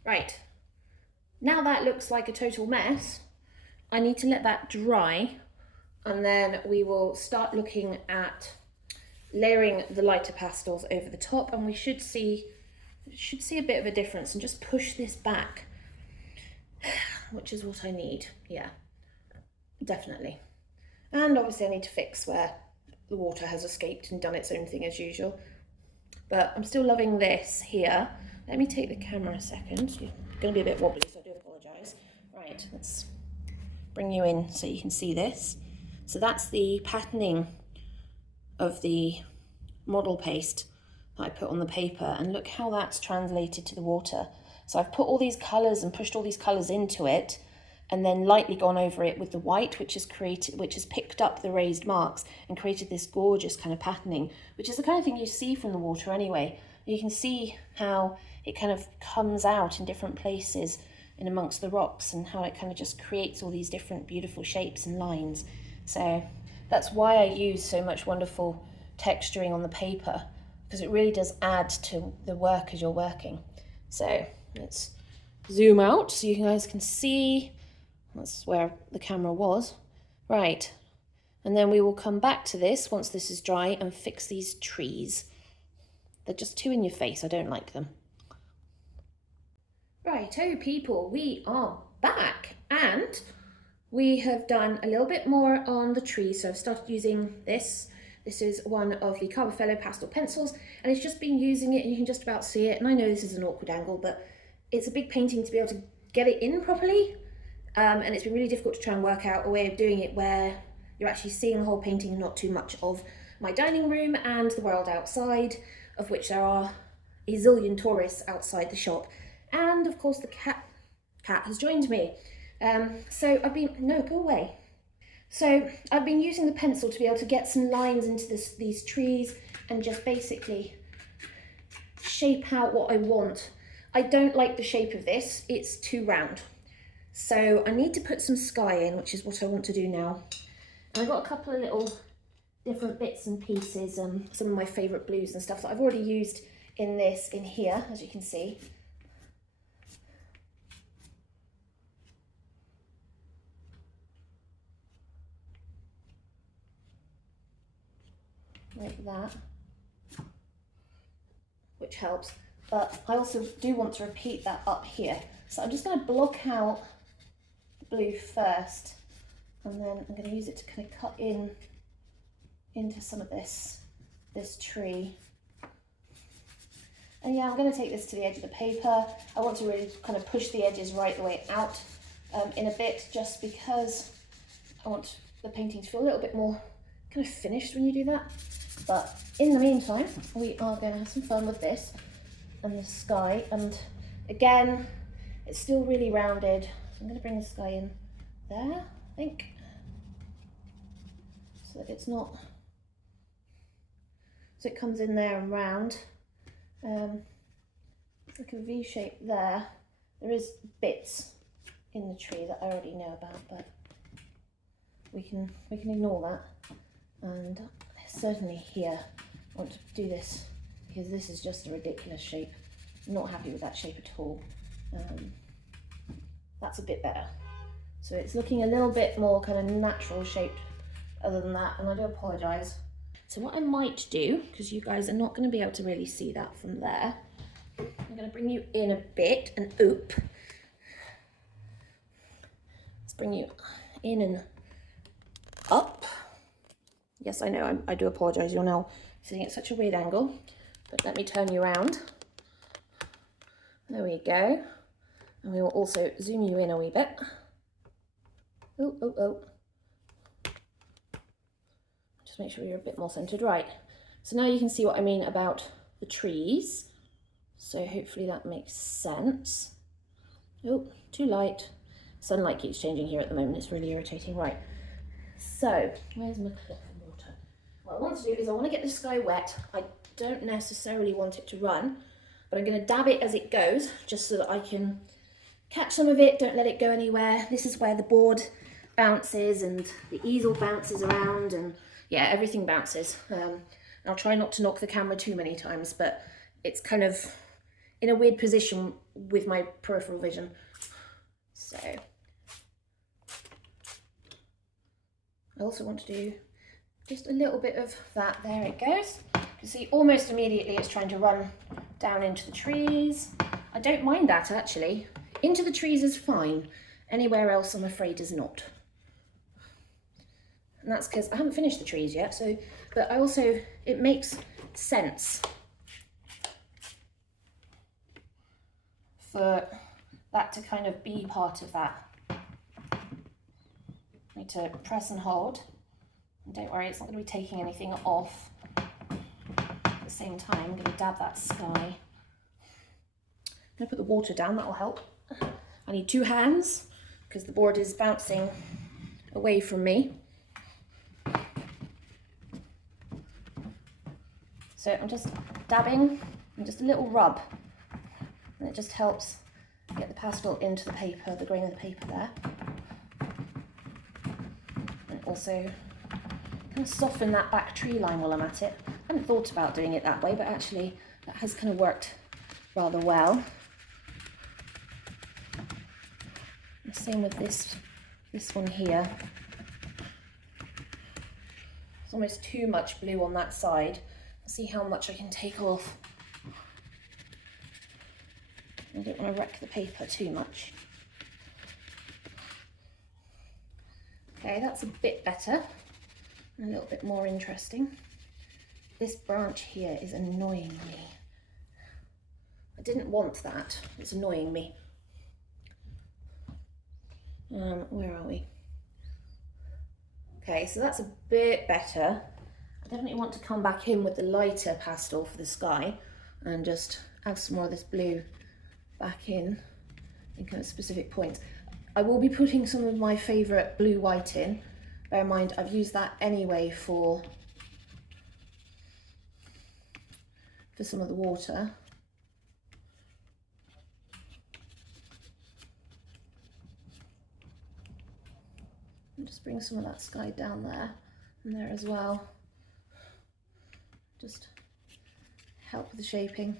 Right, now that looks like a total mess. I need to let that dry, and then we will start looking at layering the lighter pastels over the top, and we should see a bit of a difference, and just push this back, which is what I need. Yeah, definitely. And obviously I need to fix where the water has escaped and done its own thing as usual. But I'm still loving this here. Let me take the camera a second. It's going to be a bit wobbly, so I do apologise. Right, let's bring you in so you can see this. So that's the patterning of the model paste that I put on the paper, and look how that's translated to the water. So I've put all these colours and pushed all these colours into it, and then lightly gone over it with the white, which has picked up the raised marks and created this gorgeous kind of patterning, which is the kind of thing you see from the water anyway. You can see how it kind of comes out in different places in amongst the rocks, and how it kind of just creates all these different beautiful shapes and lines. So that's why I use so much wonderful texturing on the paper, because it really does add to the work as you're working. So let's zoom out so you guys can see. That's where the camera was. Right, and then we will come back to this once this is dry and fix these trees. They're just too in your face, I don't like them. Righto people, we are back, and we have done a little bit more on the trees. So I've started using this. This is one of the Carbonfellow pastel pencils, and it's just been using it, and you can just about see it. And I know this is an awkward angle, but it's a big painting to be able to get it in properly. And it's been really difficult to try and work out a way of doing it where you're actually seeing the whole painting and not too much of my dining room and the world outside, of which there are a zillion tourists outside the shop. And of course the cat has joined me. So I've been, no, go away. So I've been using the pencil to be able to get some lines into these trees and just basically shape out what I want. I don't like the shape of this, it's too round. So I need to put some sky in, which is what I want to do now. And I've got a couple of little different bits and pieces, some of my favourite blues and stuff that I've already used in here, as you can see. Like that, which helps. But I also do want to repeat that up here. So I'm just going to block out blue first, and then I'm going to use it to kind of cut into some of this tree. And yeah, I'm going to take this to the edge of the paper. I want to really kind of push the edges right the way out in a bit, just because I want the painting to feel a little bit more kind of finished when you do that. But in the meantime, we are going to have some fun with this and the sky. And again, it's still really rounded. So I'm going to bring the sky in there, I think, so that it's not, so it comes in there and round. It's like a V shape there. There is bits in the tree that I already know about, but we can ignore that. And certainly here, I want to do this because this is just a ridiculous shape. I'm not happy with that shape at all. That's a bit better. So it's looking a little bit more kind of natural shaped other than that, and I do apologise. So what I might do, because you guys are not going to be able to really see that from there, I'm going to bring you in a bit and let's bring you in and up. Yes, I know, I do apologise, you're now sitting at such a weird angle, but let me turn you around. There we go. And we will also zoom you in a wee bit. Oh. Just make sure you're a bit more centered. Right. So now you can see what I mean about the trees. So hopefully that makes sense. Oh, too light. Sunlight keeps changing here at the moment. It's really irritating. Right. So where's my clip of water? What I want to do is I want to get the sky wet. I don't necessarily want it to run, but I'm going to dab it as it goes, just so that I can catch some of it, don't let it go anywhere. This is where the board bounces and the easel bounces around, and yeah, everything bounces. I'll try not to knock the camera too many times, but it's kind of in a weird position with my peripheral vision. So I also want to do Just a little bit of that, there it goes. You see almost immediately it's trying to run down into the trees. I don't mind that actually. Into the trees is fine. Anywhere else I'm afraid is not. And that's because I haven't finished the trees yet, so, but I also, it makes sense for that to kind of be part of that. Need to press and hold. And don't worry, it's not going to be taking anything off. At the same time, I'm going to dab that sky. I'm going to put the water down, that will help. I need 2 hands because the board is bouncing away from me. So I'm just dabbing and just a little rub, and it just helps get the pastel into the paper, the grain of the paper there. And also kind of soften that back tree line while I'm at it. I hadn't thought about doing it that way, but actually that has kind of worked rather well. And same with this one here. There's almost too much blue on that side. See how much I can take off. I don't want to wreck the paper too much. Okay, that's a bit better and a little bit more interesting. This branch here is annoying me. I didn't want that. It's annoying me. Where are we? Okay, so that's a bit better. I definitely want to come back in with the lighter pastel for the sky and just add some more of this blue back in kind of specific points. I will be putting some of my favourite blue white in. Bear in mind, I've used that anyway for some of the water. And just bring some of that sky down there and there as well. Just help with the shaping.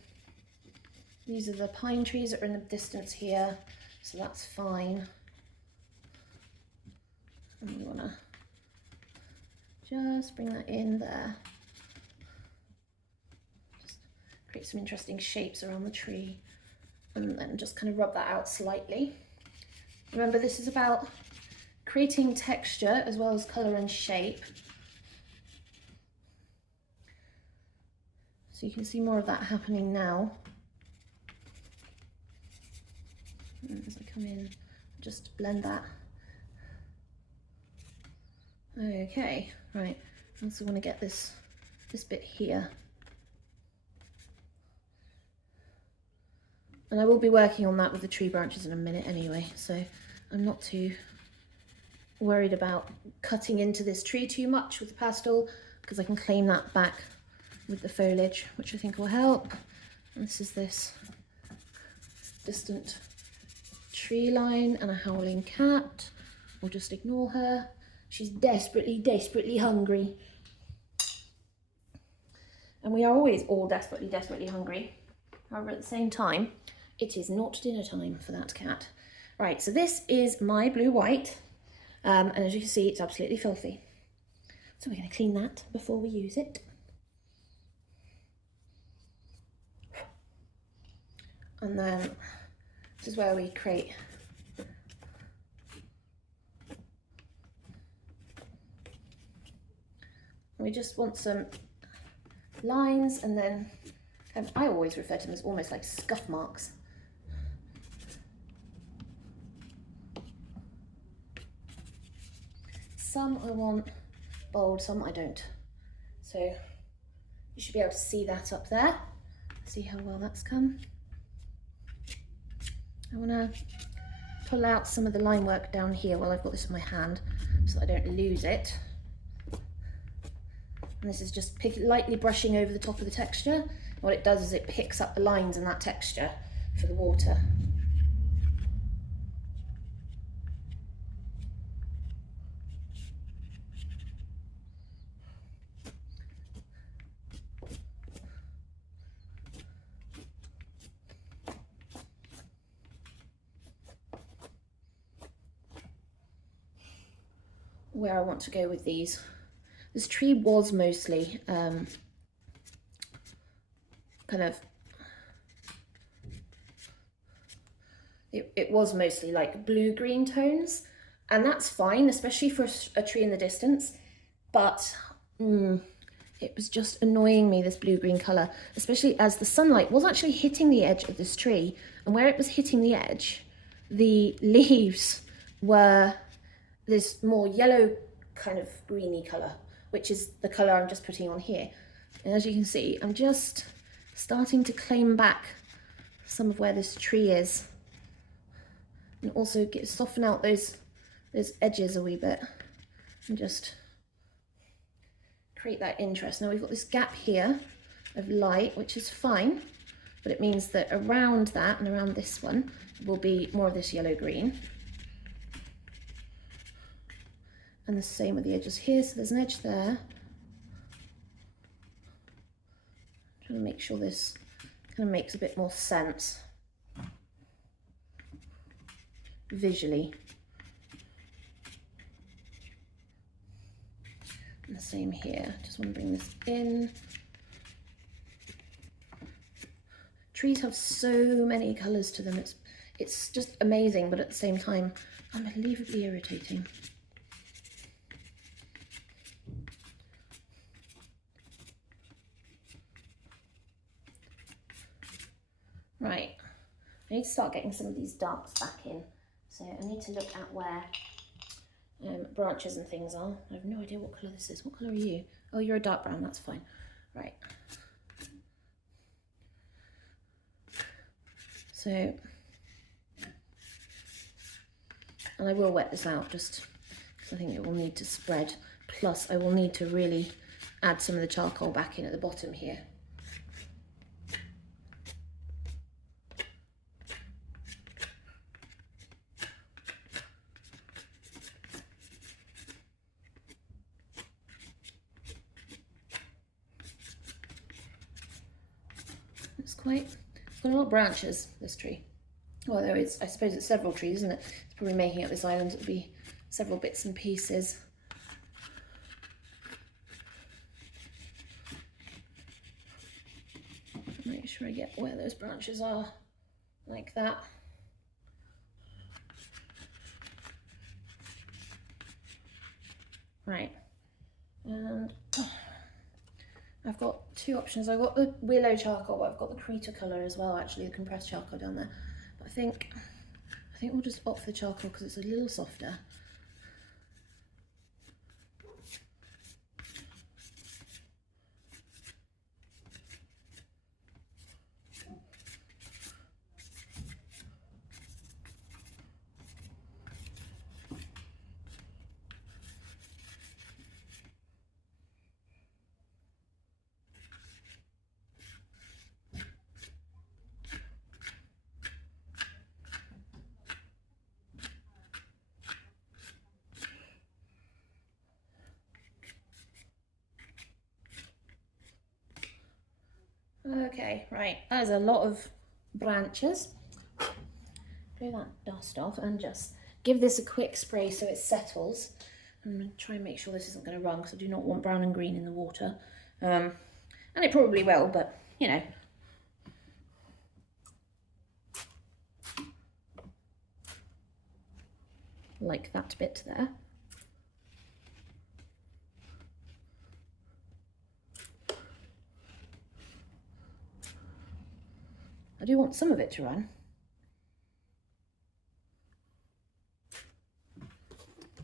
These are the pine trees that are in the distance here, so that's fine. And we want to just bring that in there. Just create some interesting shapes around the tree and then just kind of rub that out slightly. Remember, this is about creating texture as well as colour and shape. So you can see more of that happening now. And as I come in, just blend that. Okay, right. I also want to get this bit here. And I will be working on that with the tree branches in a minute anyway, so I'm not too worried about cutting into this tree too much with the pastel, because I can claim that back with the foliage, which I think will help. And this is this distant tree line and a howling cat. We'll just ignore her. She's desperately, desperately hungry. And we are always all desperately, desperately hungry. However, at the same time, it is not dinner time for that cat. Right, so this is my blue-white. And as you can see, it's absolutely filthy. So we're going to clean that before we use it. And then this is where we create we just want some lines, and then I always refer to them as almost like scuff marks. Some I want bold, some I don't. So you should be able to see that up there. See how well that's come. I want to pull out some of the line work down here while I've got this in my hand so that I don't lose it. And this is just lightly brushing over the top of the texture. What it does is it picks up the lines in that texture for the water. Where I want to go with these. this tree was mostly kind of, it was mostly like blue-green tones, and that's fine, especially for a tree in the distance, but it was just annoying me, this blue-green colour, especially as the sunlight was actually hitting the edge of this tree, and where it was hitting the edge, the leaves were this more yellow kind of greeny colour, which is the colour I'm just putting on here. And as you can see, I'm just starting to claim back some of where this tree is, and also soften out those edges a wee bit, and just create that interest. Now we've got this gap here of light, which is fine, but it means that around that and around this one will be more of this yellow-green. And the same with the edges here, so there's an edge there. I'm trying to make sure this kind of makes a bit more sense visually. And the same here, just want to bring this in. Trees have so many colours to them, it's just amazing, but at the same time, unbelievably irritating. Right, I need to start getting some of these darks back in. So I need to look at where branches and things are. I have no idea what colour this is. What colour are you? Oh, you're a dark brown, that's fine. Right. So, and I will wet this out just because I think it will need to spread. Plus I will need to really add some of the charcoal back in at the bottom here. It's got a lot of branches, this tree. Well, there is, I suppose it's several trees, isn't it? It's probably making up this island. It'll be several bits and pieces. Make sure I get where those branches are, like that. Right, and I've got two options. I've got the willow charcoal, but I've got the Krita colour as well, actually, the compressed charcoal down there. But I think we'll just opt for the charcoal because it's a little softer. Okay, right, there's a lot of branches. Blow that dust off and just give this a quick spray so it settles. I'm going to try and make sure this isn't going to run because I do not want brown and green in the water. And it probably will, but you know. Like that bit there. I do want some of it to run.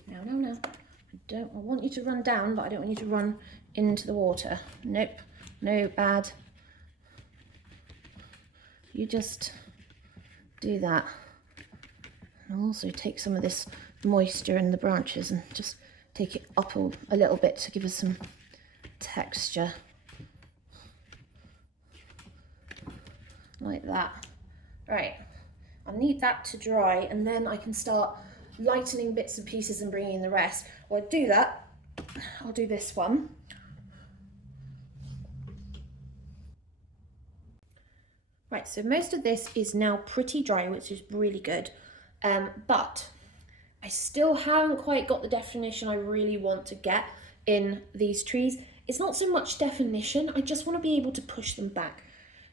No. I want you to run down, but I don't want you to run into the water. Nope, no, bad. You just do that. I'll also take some of this moisture in the branches and just take it up a little bit to give us some texture. Like that. Right, I need that to dry and then I can start lightening bits and pieces and bringing in the rest. While I do that, I'll do this one. Right, so most of this is now pretty dry, which is really good, but I still haven't quite got the definition I really want to get in these trees. It's not so much definition, I just want to be able to push them back.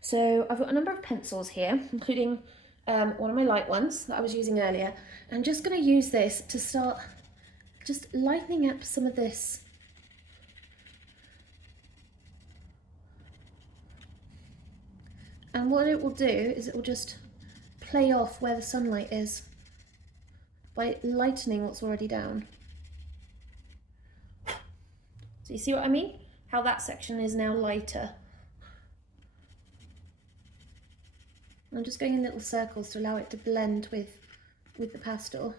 So I've got a number of pencils here, including one of my light ones that I was using earlier. I'm just going to use this to start just lightening up some of this. And what it will do is it will just play off where the sunlight is by lightening what's already down. So you see what I mean? How that section is now lighter. I'm just going in little circles to allow it to blend with the pastel.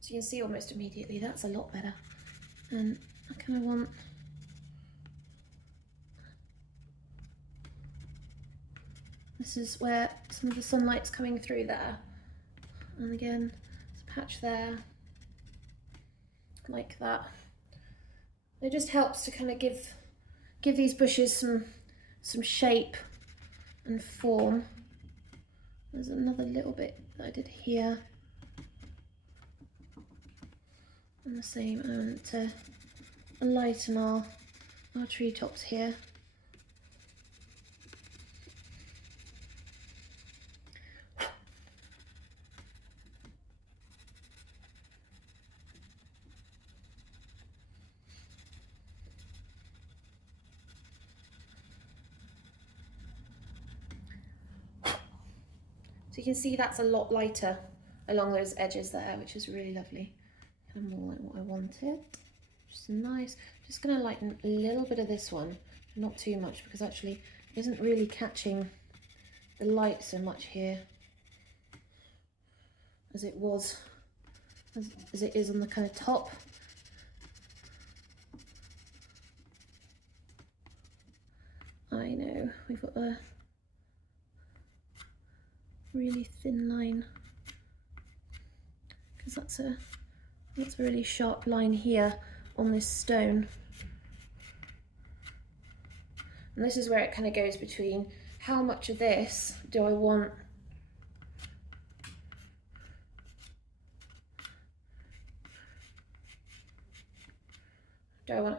So you can see almost immediately that's a lot better. And I kind of want this is where some of the sunlight's coming through there. And again, there's a patch there, like that. It just helps to kind of give these bushes some shape and form. There's another little bit that I did here. And the same, I want to lighten our treetops here. So you can see that's a lot lighter along those edges there, which is really lovely. Kind of more like what I wanted. Just nice. Just going to lighten a little bit of this one, not too much, because actually it isn't really catching the light so much here as it was, as it is on the kind of top. I know, we've got a really thin line, because that's a really sharp line here on this stone. And this is where it kind of goes between how much of this do I want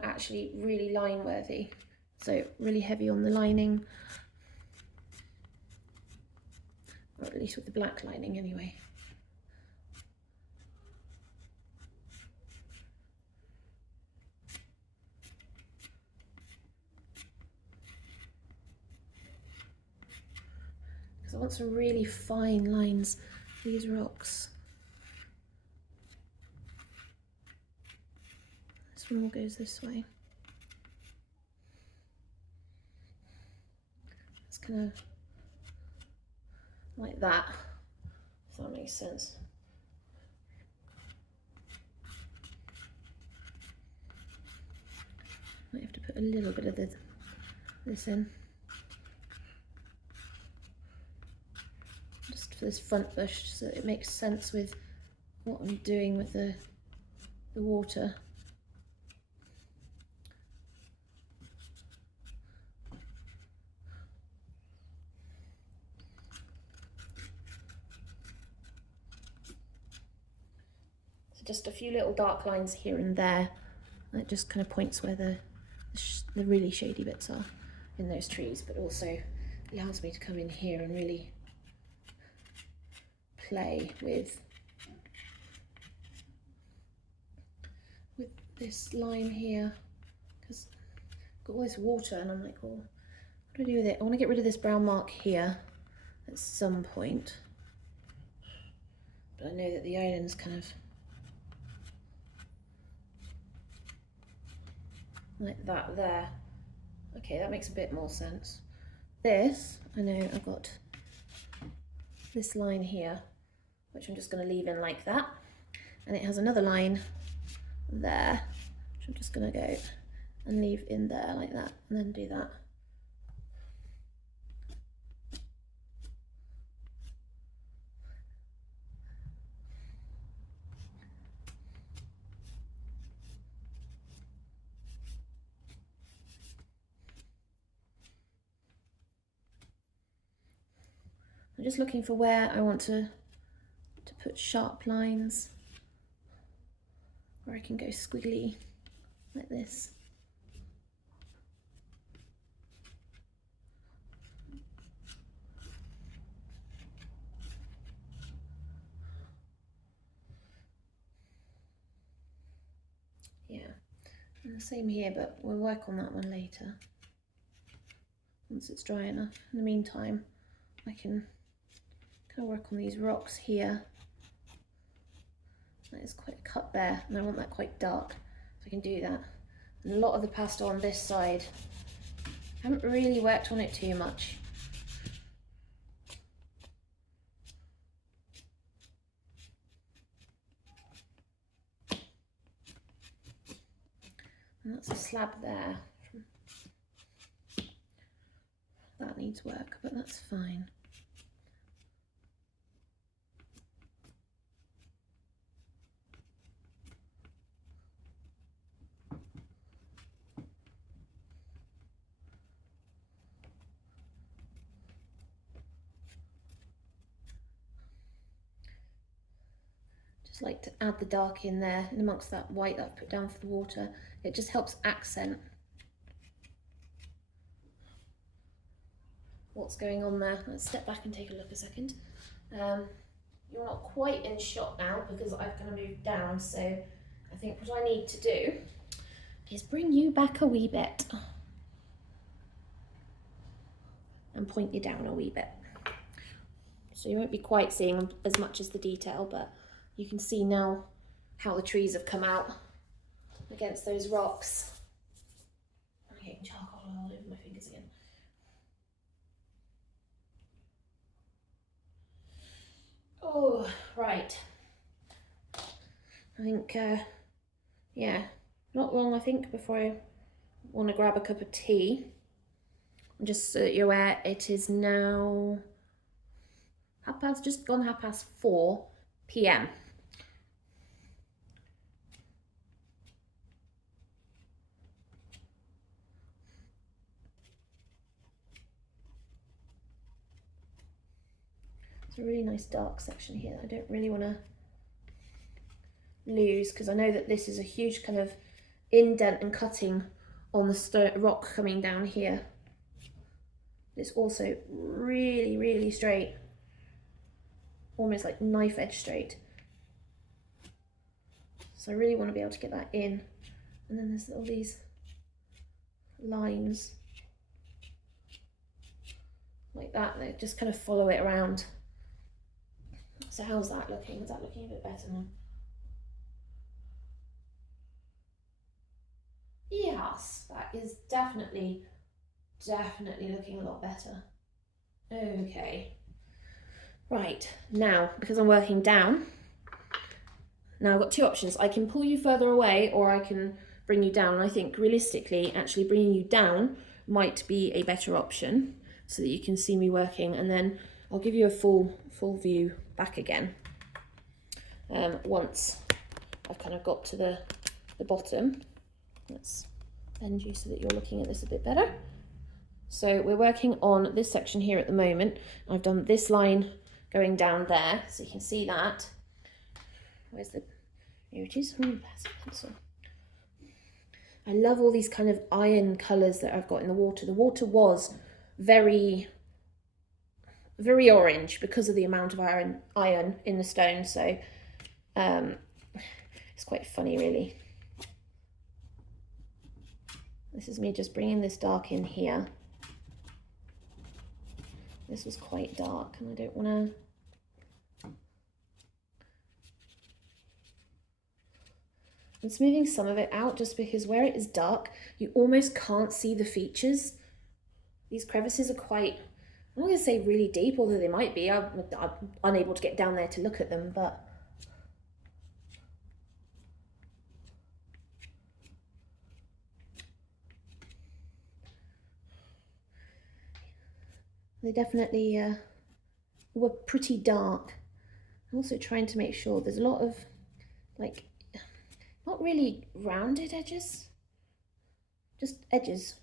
actually really line worthy, so really heavy on the lining, or at least with the black lining anyway. Because I want some really fine lines for these rocks. This one goes this way. It's kind of like that, if that makes sense. Might have to put a little bit of this in, just for this front bush, so that it makes sense with what I'm doing with the water. So just a few little dark lines here and there. That just kind of points where the really shady bits are in those trees, but also allows me to come in here and really play with this line here, because I've got all this water and I'm like, well, what do I do with it? I want to get rid of this brown mark here at some point, but I know that the island's kind of like that there. Okay, that makes a bit more sense. This, I know I've got this line here, which I'm just going to leave in like that, and it has another line there, which I'm just going to go and leave in there like that, and then do that. I'm just looking for where I want to put sharp lines, where I can go squiggly like this. Yeah, and the same here, but we'll work on that one later once it's dry enough. In the meantime, I can kind of work on these rocks here. That is quite a cut there, and I want that quite dark, so I can do that. And a lot of the pastel on this side, I haven't really worked on it too much. And that's a slab there. That needs work, but that's fine. Just like to add the dark in there, in amongst that white that I've put down for the water. It just helps accent what's going on there. Let's step back and take a look a second. You're not quite in shot now because I've kind of moved down, so I think what I need to do is bring you back a wee bit and point you down a wee bit. So you won't be quite seeing as much as the detail, but you can see now how the trees have come out against those rocks. I'm getting charcoal all over my fingers again. Oh, right. I think, yeah, not long I think before I want to grab a cup of tea. Just so that you're aware, it is now just gone 4:30 p.m. It's a really nice dark section here that I don't really want to lose, because I know that this is a huge kind of indent and cutting on the rock coming down here. It's also really, really straight, almost like knife edge straight. So I really want to be able to get that in. And then there's all these lines like that, they just kind of follow it around. So how's that looking? Is that looking a bit better now? Yes, that is definitely looking a lot better. Okay. Right, now, because I'm working down, now I've got two options. I can pull you further away or I can bring you down. I think realistically, actually bringing you down might be a better option so that you can see me working, and then I'll give you a full view back again once I've kind of got to the bottom. Let's bend you so that you're looking at this a bit better. So we're working on this section here at the moment. I've done this line going down there, so you can see that. Where's the, here it is, pencil. I love all these kind of iron colours that I've got in the water. The water was very orange because of the amount of iron in the stone, so it's quite funny really. This is me just bringing this dark in here. This was quite dark and I don't want to... I'm smoothing some of it out just because where it is dark, you almost can't see the features. These crevices are quite, I'm not going to say really deep, although they might be. I'm unable to get down there to look at them, but they definitely were pretty dark. I'm also trying to make sure there's a lot of, like, not really rounded edges, just edges.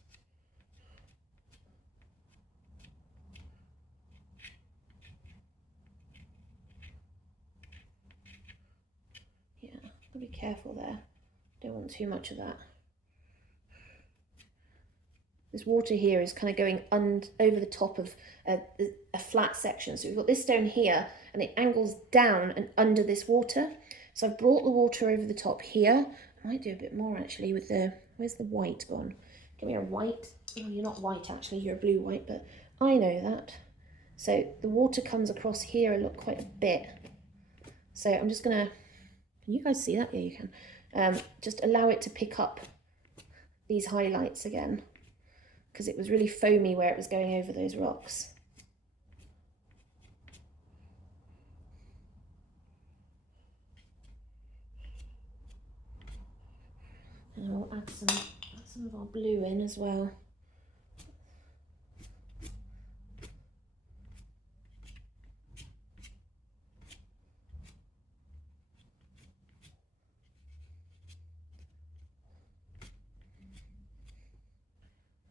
Gotta be careful there. Don't want too much of that. This water here is kind of going over the top of a flat section. So we've got this stone here and it angles down and under this water. So I've brought the water over the top here. I might do a bit more actually with the, where's the white gone? Give me a white. Oh, you're not white actually, you're a blue white, but I know that. So the water comes across here, look, quite a bit. So I'm just gonna, can you guys see that? Yeah, you can. Just allow it to pick up these highlights again, because it was really foamy where it was going over those rocks. And we'll add some of our blue in as well.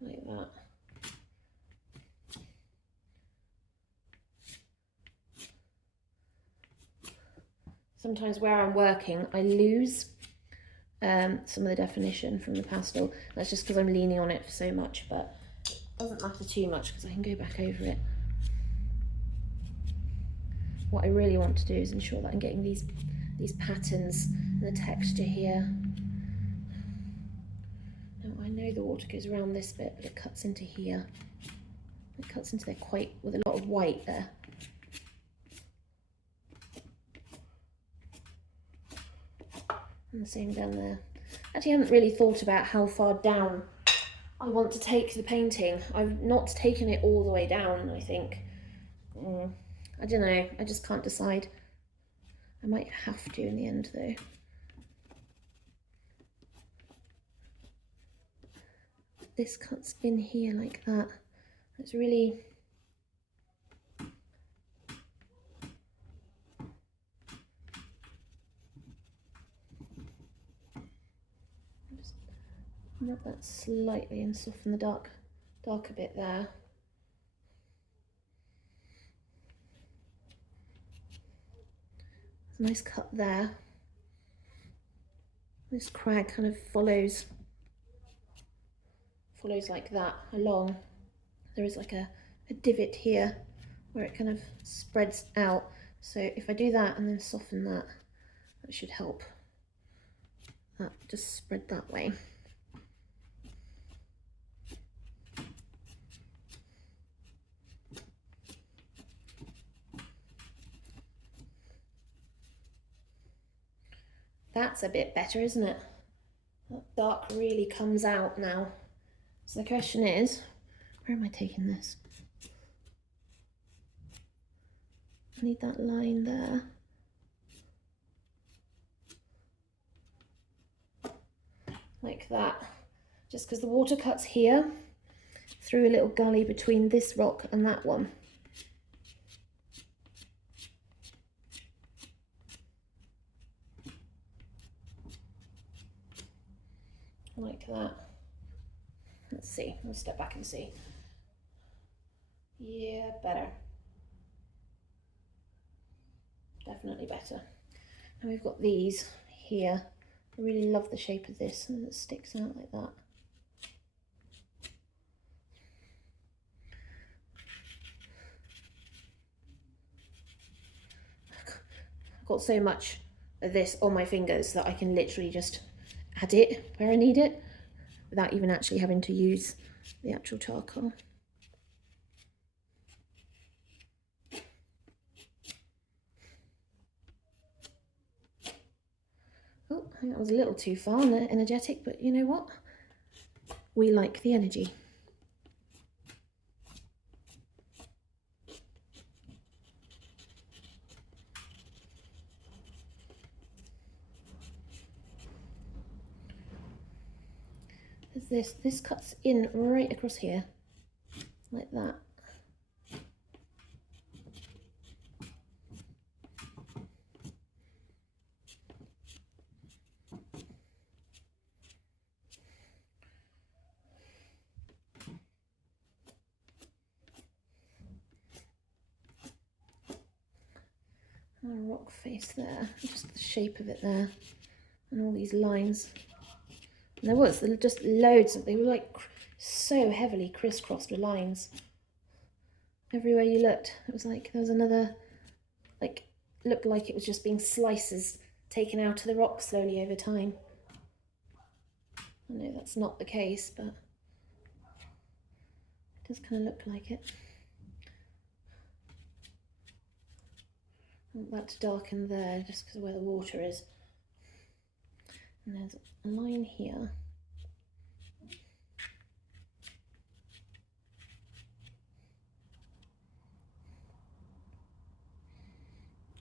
Like that. Sometimes where I'm working, I lose some of the definition from the pastel. That's just because I'm leaning on it for so much, but it doesn't matter too much because I can go back over it. What I really want to do is ensure that I'm getting these patterns and the texture here. Now I know the water goes around this bit, but it cuts into here. It cuts into there quite with a lot of white there. And the same down there. Actually, I haven't really thought about how far down I want to take the painting. I've not taken it all the way down, I think. I don't know, I just can't decide. I might have to in the end though. This cuts in here like that. It's really, just rub that slightly and soften the darker bit there. There's a nice cut there. This crag kind of follows like that along. There is like a divot here where it kind of spreads out. So if I do that and then soften that, that should help that just spread that way. That's a bit better, isn't it? That dark really comes out now. So the question is, where am I taking this? I need that line there. Like that. Just because the water cuts here through a little gully between this rock and that one. Like that. Let's see, I'll step back and see. Yeah, better. Definitely better. And we've got these here. I really love the shape of this, and it sticks out like that. I've got so much of this on my fingers that I can literally just add it where I need it without even actually having to use the actual charcoal. Oh, I think that was a little too far and energetic, but you know what? We like the energy. There's this cuts in right across here, like that. A rock face there, just the shape of it there. And all these lines. And there was just loads of, they were like so heavily crisscrossed with lines. Everywhere you looked, it was like there was another, like, looked like it was just being slices taken out of the rock slowly over time. I know that's not the case, but it does kind of look like it. I want that to darken there just because of where the water is. And there's a line here.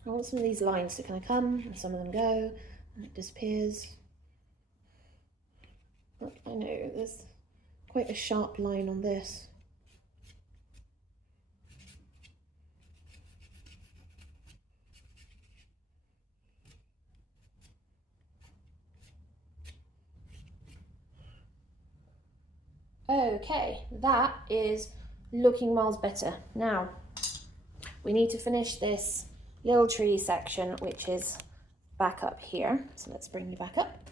I want some of these lines to kind of come and some of them go and it disappears. But I know there's quite a sharp line on this. Okay, that is looking miles better. Now, we need to finish this little tree section, which is back up here. So let's bring you back up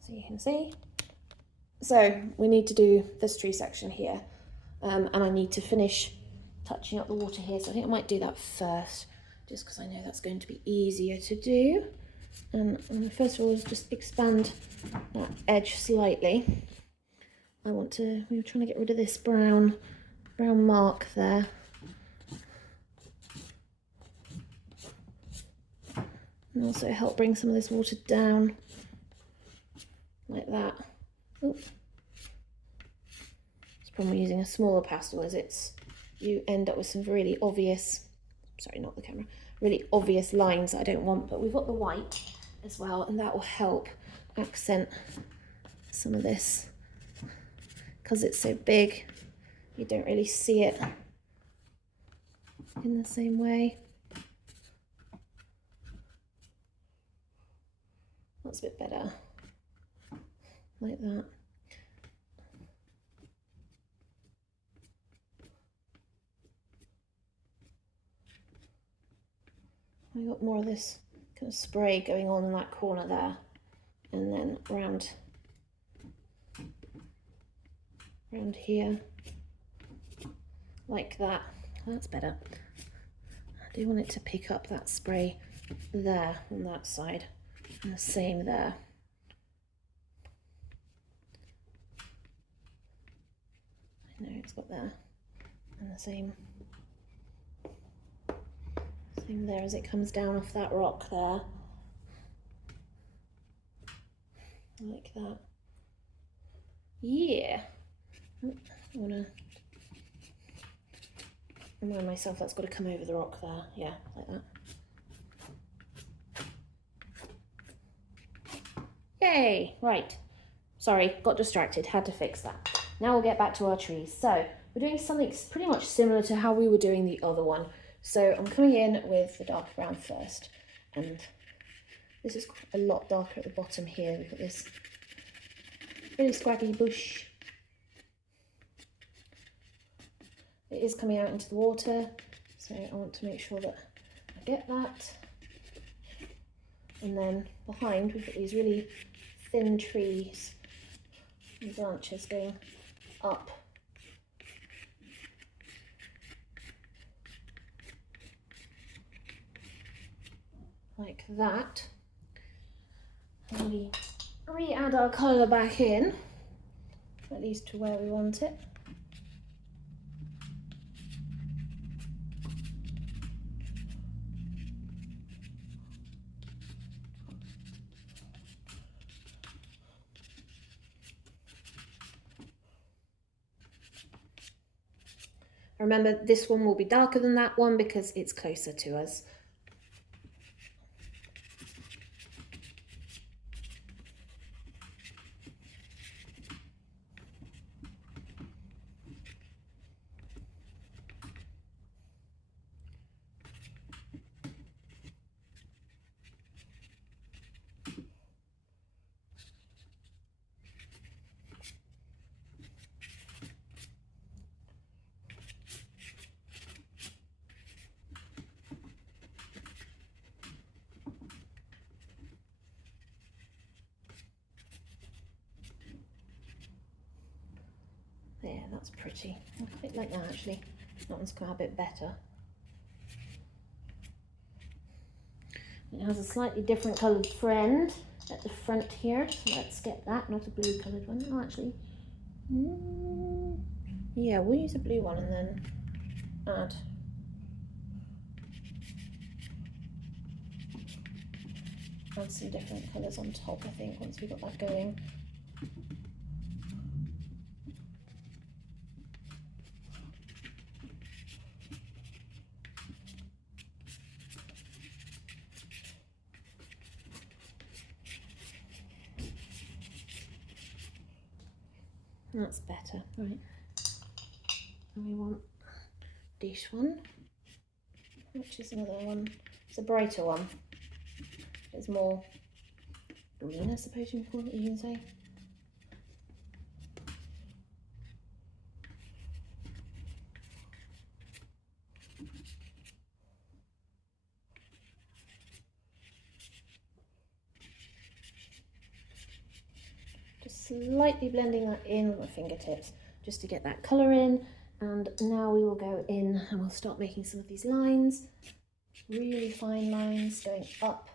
so you can see. So we need to do this tree section here, and I need to finish touching up the water here. So I think I might do that first, just because I know that's going to be easier to do. And first of all, just expand that edge slightly. We were trying to get rid of this brown mark there. And also help bring some of this water down, like that. Oops. The problem with using a smaller pastel is you end up with some really obvious, sorry, not the camera, really obvious lines that I don't want, but we've got the white as well, and that will help accent some of this. Because it's so big, you don't really see it in the same way. That's a bit better, like that. I got more of this kind of spray going on in that corner there, and then around here, like that. That's better. I do want it to pick up that spray there on that side, and the same there. I know it's got there, and the same there as it comes down off that rock there, like that. Yeah. I want to remind myself that's got to come over the rock there. Yeah, like that. Yay! Right. Sorry, got distracted. Had to fix that. Now we'll get back to our trees. So we're doing something pretty much similar to how we were doing the other one. So I'm coming in with the dark brown first, and this is a lot darker at the bottom here. We've got this really scraggly bush. It is coming out into the water, so I want to make sure that I get that. And then behind we've got these really thin trees and branches going up. Like that. And we re-add our colour back in, at least to where we want it. Remember, this one will be darker than that one because it's closer to us. that's pretty. I quite like that actually. That one's come out a bit better. It has a slightly different coloured friend at the front here, so let's get that, not a blue coloured one. Oh, actually, yeah, we'll use a blue one and then add some different colours on top, I think, once we got that going. That's better, right. And we want this one, which is another one. It's a brighter one. It's more green, I suppose you can say. Just slightly blending that in with my fingertips, just to get that colour in. And now we will go in and we'll start making some of these lines, really fine lines going up.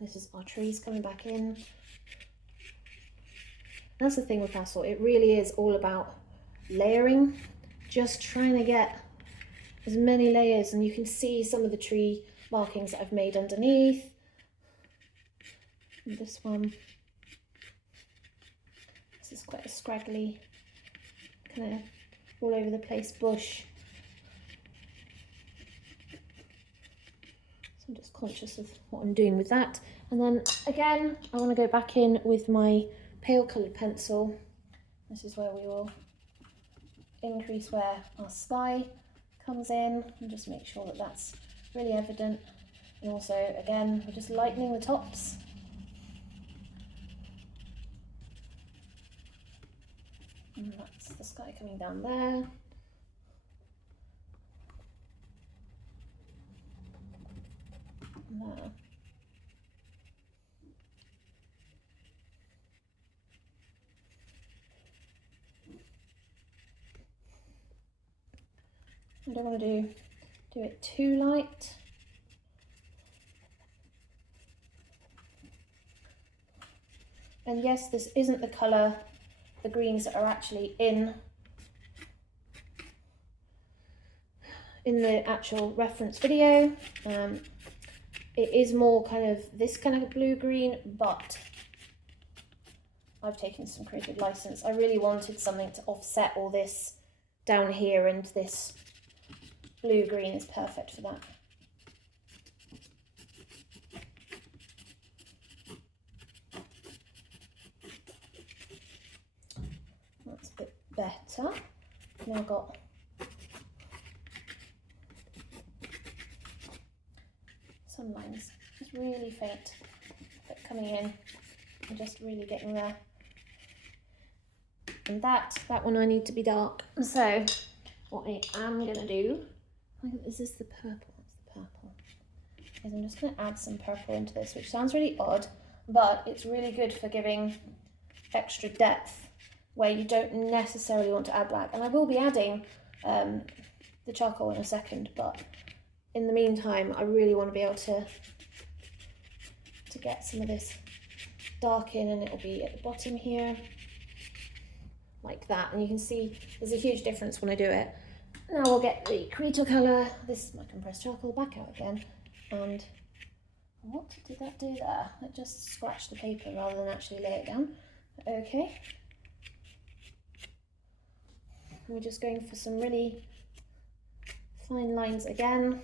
This is our trees coming back in. That's the thing with pastel, it really is all about layering, just trying to get as many layers, and you can see some of the tree markings that I've made underneath. And this one, this is quite a scraggly, kind of all over the place bush. So I'm just conscious of what I'm doing with that. And then again, I want to go back in with my pale coloured pencil. This is where we will increase where our sky comes in and just make sure that that's really evident. And also, again, we're just lightening the tops. And that's the sky coming down there. And there. I don't want to do it too light. And yes, this isn't the colour, the greens that are actually in the actual reference video. It is more kind of this kind of blue-green, but I've taken some creative license. I really wanted something to offset all this down here, and this blue-green is perfect for that. That's a bit better. Now I've got some lines, just really faint, but coming in and just really getting there. And that one I need to be dark. So what I am gonna do, is this the purple? It's the purple. Is I'm just gonna add some purple into this, which sounds really odd, but it's really good for giving extra depth where you don't necessarily want to add black. And I will be adding the charcoal in a second, but in the meantime, I really want to be able to get some of this dark in, and it'll be at the bottom here, like that. And you can see there's a huge difference when I do it. Now we'll get the Creator colour, this is my compressed charcoal, back out again. And what did that do there? It just scratched the paper rather than actually lay it down. Okay. We're just going for some really fine lines again.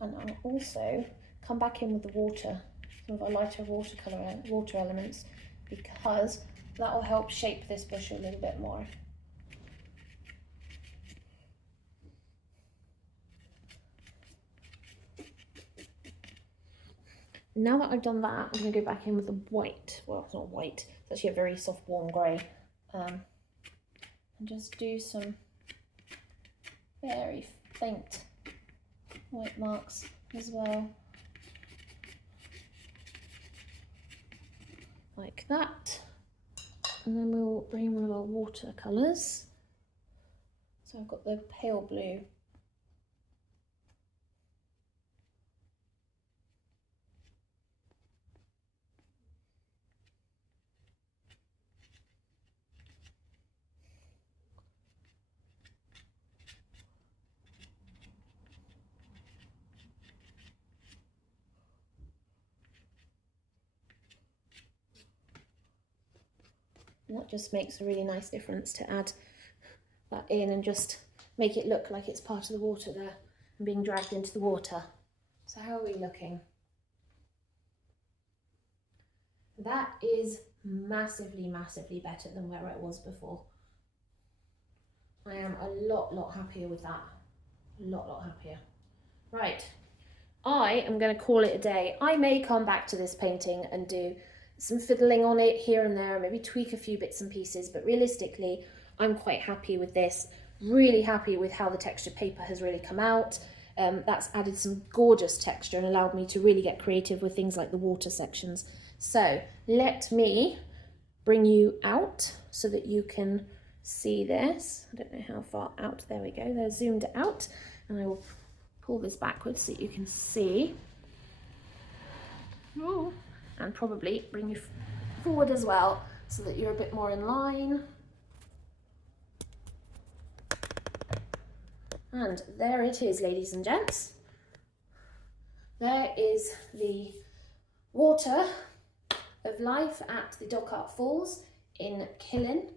And I'll also come back in with the water, some of our lighter water elements, because that will help shape this bush a little bit more. now that I've done that, I'm going to go back in with the white. Well, it's not white. It's actually a very soft warm grey. And just do some very faint white marks as well. Like that. And then we'll bring one of our watercolours. So I've got the pale blue. And that just makes a really nice difference to add that in and just make it look like it's part of the water there and being dragged into the water. So how are we looking? That is massively, massively better than where I was before. I am a lot happier with that. A lot happier. Right, I am going to call it a day. I may come back to this painting and do some fiddling on it here and there, maybe tweak a few bits and pieces, but realistically, I'm quite happy with this. Really happy with how the textured paper has really come out. That's added some gorgeous texture and allowed me to really get creative with things like the water sections. So let me bring you out so that you can see this. I don't know how far out, there we go, they're zoomed out, and I will pull this backwards so that you can see. Ooh. And probably bring you forward as well so that you're a bit more in line. And there it is, ladies and gents. There is the water of life at the Dochart Falls in Killin,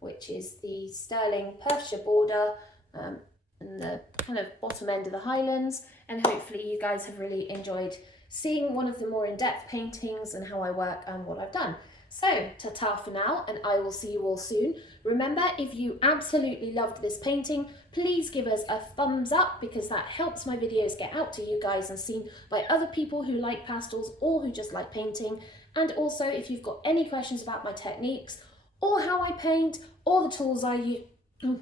which is the Stirling Perthshire border and the kind of bottom end of the Highlands. And hopefully you guys have really enjoyed seeing one of the more in-depth paintings and how I work and what I've done. So, ta-ta for now, and I will see you all soon. Remember, if you absolutely loved this painting, please give us a thumbs up because that helps my videos get out to you guys and seen by other people who like pastels or who just like painting. And also, if you've got any questions about my techniques or how I paint or the tools I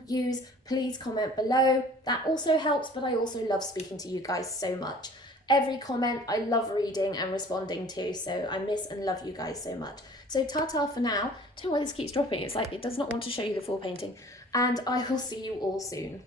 use, please comment below. That also helps, but I also love speaking to you guys so much. Every comment I love reading and responding to, so I miss and love you guys so much. So ta-ta for now. I don't know why this keeps dropping. It's like it does not want to show you the full painting. And I will see you all soon.